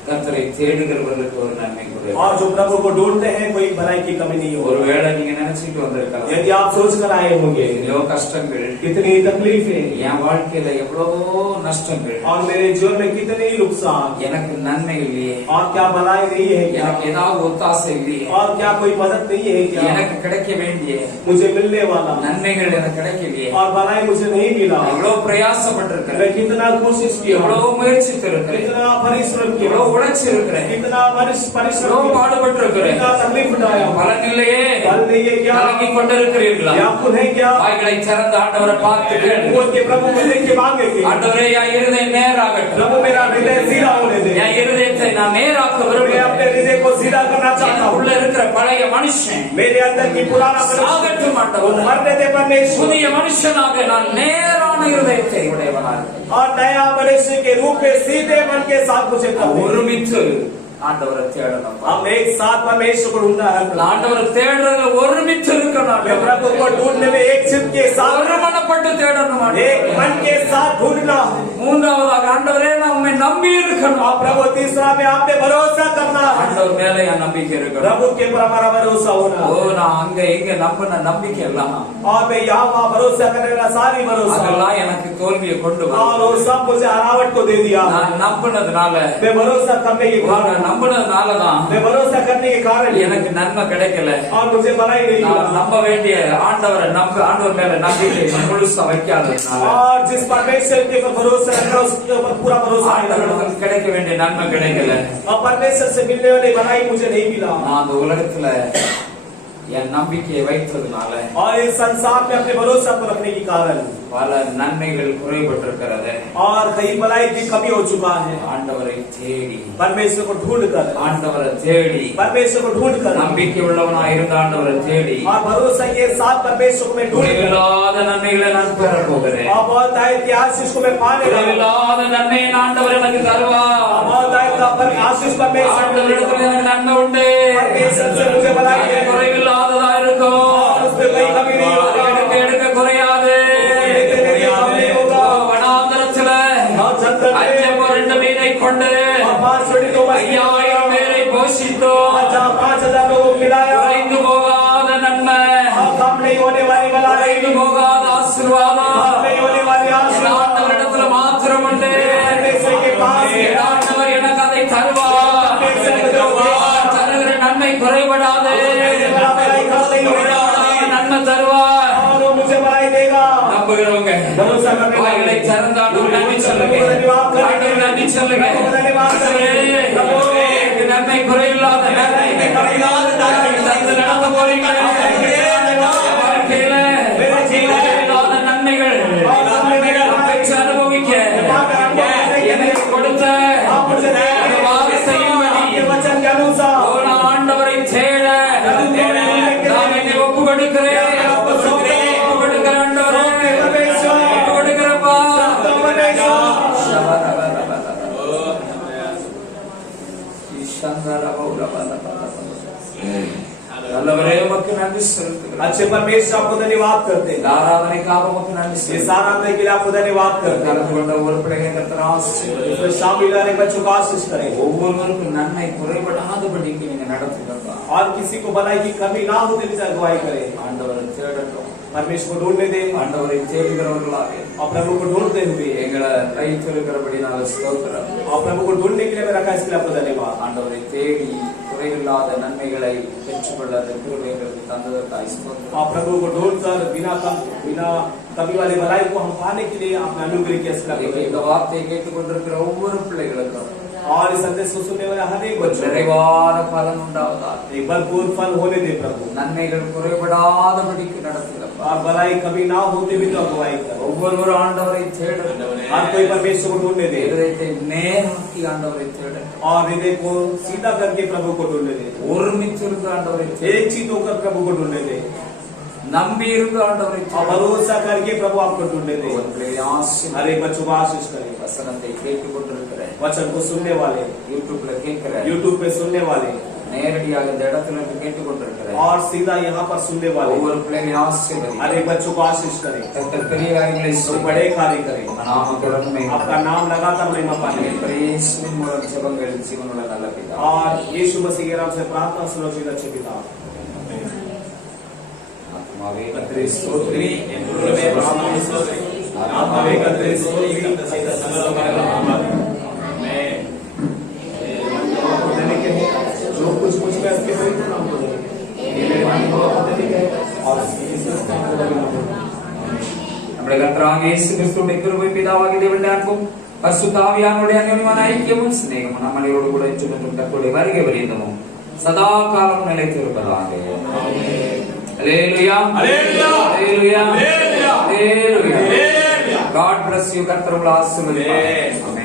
கர்த்தரை தேடுகிறவர்களுக்கு ஒரு நன்மை குறைவு. और जो प्रभु को ढूंढते हैं कोई भलाई की कमी नहीं होगी। ஒருவேளை நீங்க நினைச்சிட்டு வந்திருக்கலாம், यदि आप सोच कर आए होंगे எவ்வளோ கஷ்டங்கள், कितनी तकलीफें என் வாழ்க்கையில எவ்வளவோ நஷ்டங்கள், और मेरे जीवन में कितनी नुकसान, எனக்கு नन्மை இல்லையே, और क्या भलाई नहीं है क्या, எனக்கு ஏதாவது ஒத்தாசை இல்லையே, और क्या कोई मदद नहीं है क्या, எனக்கு கிடைக்க வேண்டிய मुझे मिलने वाला நன்மைகள் எனக்கு கிடைக்கலையே, और भलाई मुझे नहीं मिला। எவ்வளவு பிரயாசப்பட்டிருக்கிறேன், मैं कितना कोशिश किया, எவ்வளவு முயற்சித்திருக்கிறேன், कितना परिश्रम किया, எவ்வளவு உழைச்சிருக்கிறேன், कितना परिश्रम எவ்வளவு किया, பாடுபட்டிருக்கிறேன், कितना तकलीफ उठाया, பலன் இல்லையே, फल नहीं है क्या, கலங்கி கொண்டிருக்கிறீர்களா? या नहीं क्या, வாய்களை திறந்து ஆண்டவரை பார்த்து கேளுங்க. बोल के प्रभु को देख के मांगेंगे, ஆண்டவரே என் இருதயம் நேராகட்டும், प्रभु मेरा हृदय सीधा होने दे, என் இருதயத்தை நான் நேராக்க मैं விரும்புகிறேன். अपने हृदय को सीधा करना चाहता हूँ। உள்ள இருக்கிற பழைய மனுஷன் मेरे अंदर की पुराना मनुष्य சாகட்டும் वो ஆண்டவரே. मरने दे परमेश्वर, புதிய மனுஷனாக நான் நேரான இருதயத்தை உடையவனாக और नया मनुष्य के रूप में सीधे मन के साथ मुझे कर दे। ஒருமித்து ஆண்டவரை தேடணும். हम एक साथ परमेश्वर को ढूंढना है, ஆண்டவரை தேடுறதுல ஒருமித்து இருக்கணும். मैं प्रभु को ढूंढने में एक चित्त के साथ, ஒருமனப்பட்டு தேடணும். एक मन के साथ ढूंढना है। மூன்றாவதாக ஆண்டவரே நான் உம்மை நம்பி இருக்கணும். और प्रभु तीसरा में आप पे भरोसा करना है, ஆண்டவர் மேல என் நம்பிக்கை இருக்கணும். प्रभु के ऊपर हमारा भरोसा होना ஓ है। நான் அங்க இங்க நம்பின நம்பிக்கை எல்லாம் और मैं यहाँ वहाँ भरोसा करने वाला सारी भरोसा, அதெல்லாம் எனக்கு தோல்வியை கொண்டு और வரும். वो सब मुझे हरावट को दे दिया। நான் நம்பினதுனால, मैं भरोसा करने के कारण, நான் நம்பினதுனாலதான் मैं भरोसा करने के कारण எனக்கு नन्மை கிடைக்கல. और मुझे भलाई नहीं நான் मिला। நம்ப வேண்டிய ஆண்டவரை ஆண்டவர் மேல நம்பிக்கை முழுசா வைக்காததுனால और जिस परमेश्वर के ऊपर भरोसा रखा उसके ऊपर पूरा भरोसा नहीं रखा, ஆண்டவருக்கு கிடைக்க வேண்டிய நன்மை கிடைக்கல. और परमेश्वर से मिलने वाली भलाई मुझे नहीं मिला। நான் அந்த உலகத்துல என் நம்பிக்கையை வைத்ததுனால और इस संसार में अपने भरोसा को रखने के कारण பல நன்மைகள் குறைபட்டிருக்கிறது. और कई भलाई की कमी हो चुका है। ஆண்டவரை தேடி, परमेश्वर को ढूंढ कर, ஆண்டவரை தேடி, परमेश्वर को ढूंढ कर, நம்பிக்கை உள்ளவனாய் இருந்த ஆண்டவரை தேடி और भरोसा के साथ परमेश्वर को मैं ढूंढ कर, குறைவில்லாத நன்மைகளை நான் பெற போகிறேன். और बहुत आशीष को मैं पाने वाला हूं। குறைவில்லாத நன்மையை ஆண்டவர் எனக்கு தருவார். बहुत आशीष परमेश्वर ஆண்டவரிடத்தில் எனக்கு நன்மை உண்டு. परमेश्वर से मुझे भलाई है, குறைவில்லாததா இருக்கும். और उसमें कोई कमी नहीं होगा, எடுக்க எடுக்க குறையாது. வனாந்தரத்துல और जंगल में 2 மீனை கொண்டு और 5 छोटी तो 5000 பேரை போஷித்தோம். 5000 लोगों को खिलाया, குறைந்து போகாத நன்மை, और कम नहीं होने वाली भलाई, குறைந்து போகாத ஆசீர்வாதம் कम नहीं होने वाली என் आशीर्वाद ஆண்டவரிடத்துல மாத்திரம் உண்டு. परमेश्वर के पास है। என் ஆண்டவர் எனக்கு அதை தருவார். தருகிற நன்மை குறைபடாது. நன்மை தருவார். और वो मुझे भलाई देगा। நம்புகிறவங்க भरोसा करने वाले வாய்களை திறந்து ஆண்டவர் நன்றி சொல்லுங்க. ஆண்டவர் நன்றி சொல்லுங்க. ஆண்டவரே, எனக்கு நன்மை குறையில்லாத நன்மை தந்து நடத்த போறீங்க. வாழ்க்கையில குறையில்லாத நன்மைகள் நான் பெற்று அனுபவிக்க எனக்கு கொடுத்த அந்த வார்த்தையின்படி आपके वचन के अनुसार ஓ, நான் ஆண்டவரை தேட நான் என்னை ஒப்பு கொடுக்கிறேன். ஒப்பு கொடுக்கிறேன் ஆண்டவரே. ஒப்பு கொடுக்கிறப்பா. நல்லவரே உமக்கு நன்றி செலுத்துகிறேன். अच्छे परमेश्वर आपको धन्यवाद करते हैं। இந்த ஆராதனைக்காக உமக்கு நன்றி इस செலுத்துகிறேன். आराधना के लिए आपको धन्यवाद करते हैं। கலந்து கொண்ட ஒரு பிள்ளைகளை கர்த்தர் ஆசீர்வதிப்பார். इसमें शामिल होने बच्चों को आशीष करें, ஒவ்வொருவருக்கும் நன்மை குறைபடாதபடிக்கு நீங்க நடத்துகிறப்பா. और किसी को भलाई की कमी ना होते हुए अगुवाई करें। ஆண்டவரை தேடட்டும். परमेश्वर को ढूंढने दे, ஆண்டவரை தேடுகிறவர்களாக और प्रभु को ढूंढते हुए எங்களை வைத்திருக்கிறபடினால ஸ்தோத்திரம். और प्रभु को ढूंढने के लिए मैं रखा, इसके लिए आपको धन्यवाद। ஆண்டவரை தேடி அளவில்லாத நன்மைகளை பெற்றுக்கொள்ள அந்த கிருபை எங்களுக்கு தந்ததற்காக ஸ்தோத்திரம். आप प्रभु को ढूंढकर बिना कभी वाली भलाई को हम पाने के लिए आपने अनुग्रह किया इसका இந்த வார்த்தையை கேட்டுக்கொண்டிருக்கிற ஒவ்வொரு பிள்ளைகளுக்கும் और इस संदेश को सुनने वाले हर एक बच्चों को நிறைவான பலன் உண்டாவதாக. एक भरपूर फल होने दे प्रभु நன்மைகள் குறைபடாதபடிக்கு நடத்துகிறப்பா. और भलाई कभी ना होते भी तो अगुवाई कर ஒவ்வொரு ஆண்டவரை தேடட்டும். हर कोई परमेश्वर को ढूंढने दे இருதயத்தை நேர்த்தி ஆண்டவரை தேடட்டும். और हृदय को सीधा करके प्रभु को ढूंढने दे ஒருமிச்சிருந்து ஆண்டவரை தேடட்டும். एक चीज होकर प्रभु को ढूंढने दे நம்பி இருந்து ஆண்டவரை और தேடட்டும். भरोसा करके प्रभु आपको ढूंढने दे ஒன்றை ஆசீர்வதி. हर एक बच्चों को आशीष करे வசனத்தை கேட்டுக்கொண்டிருக்கிறேன். वचन को सुनने वाले யூடியூப்ல கேட்கிறேன். यूट्यूब पे सुनने वाले நேரடியாக இந்த இடத்துல இருந்து கேட்டுக்கொண்டிருக்கிறேன். और सीधा यहाँ पर सुनने वाले ஒவ்வொரு பிள்ளைகளையும் ஆசீர்வதி. हर एक बच्चों को आशीष करे கர்த்தர் பெரிய காரியங்களை तो செய்வார். बड़े कार्य करे நாமக்கு நன்மை. आपका नाम लगातार महिमा पाने இயேசுவின் மூலம் ஜெபங்கள் ஜீவனுள்ள நல்ல பிதா. और यीशु मसीह के नाम से प्रार्थना सुरक्षित अच्छे पिता ஆத்மாவே कतरे स्तोत्री में प्रार्थना स्तोत्री आत्मावे कतरे स्तोत्री मैं जो कुछ मुझ में इसके पवित्र नाम को देने और നമ്മുടെ കർത്താവായ യേശു ക്രിസ്തുവിന്റെ കൃപയും പിതാവാകിയ ദൈവത്തിന്റെ അൻപും പരിശുദ്ധ ആവിയാനവരുടെ അന്യോന്യമായ ഐക്യവും സ്നേഹവും നമ്മളോട് കൂടെ ചുറ്റും കർത്താവിന്റെ വരുക പര്യന്തവും സദാകാലം നിലനിൽക്കുന്നതാണ്. ഹല്ലേലൂയ ഹല്ലേലൂയ ഹല്ലേലൂയ ഹല്ലേലൂയ. God bless you. കർത്താവ് ആശീർവദിക്കട്ടെ. ആമേൻ.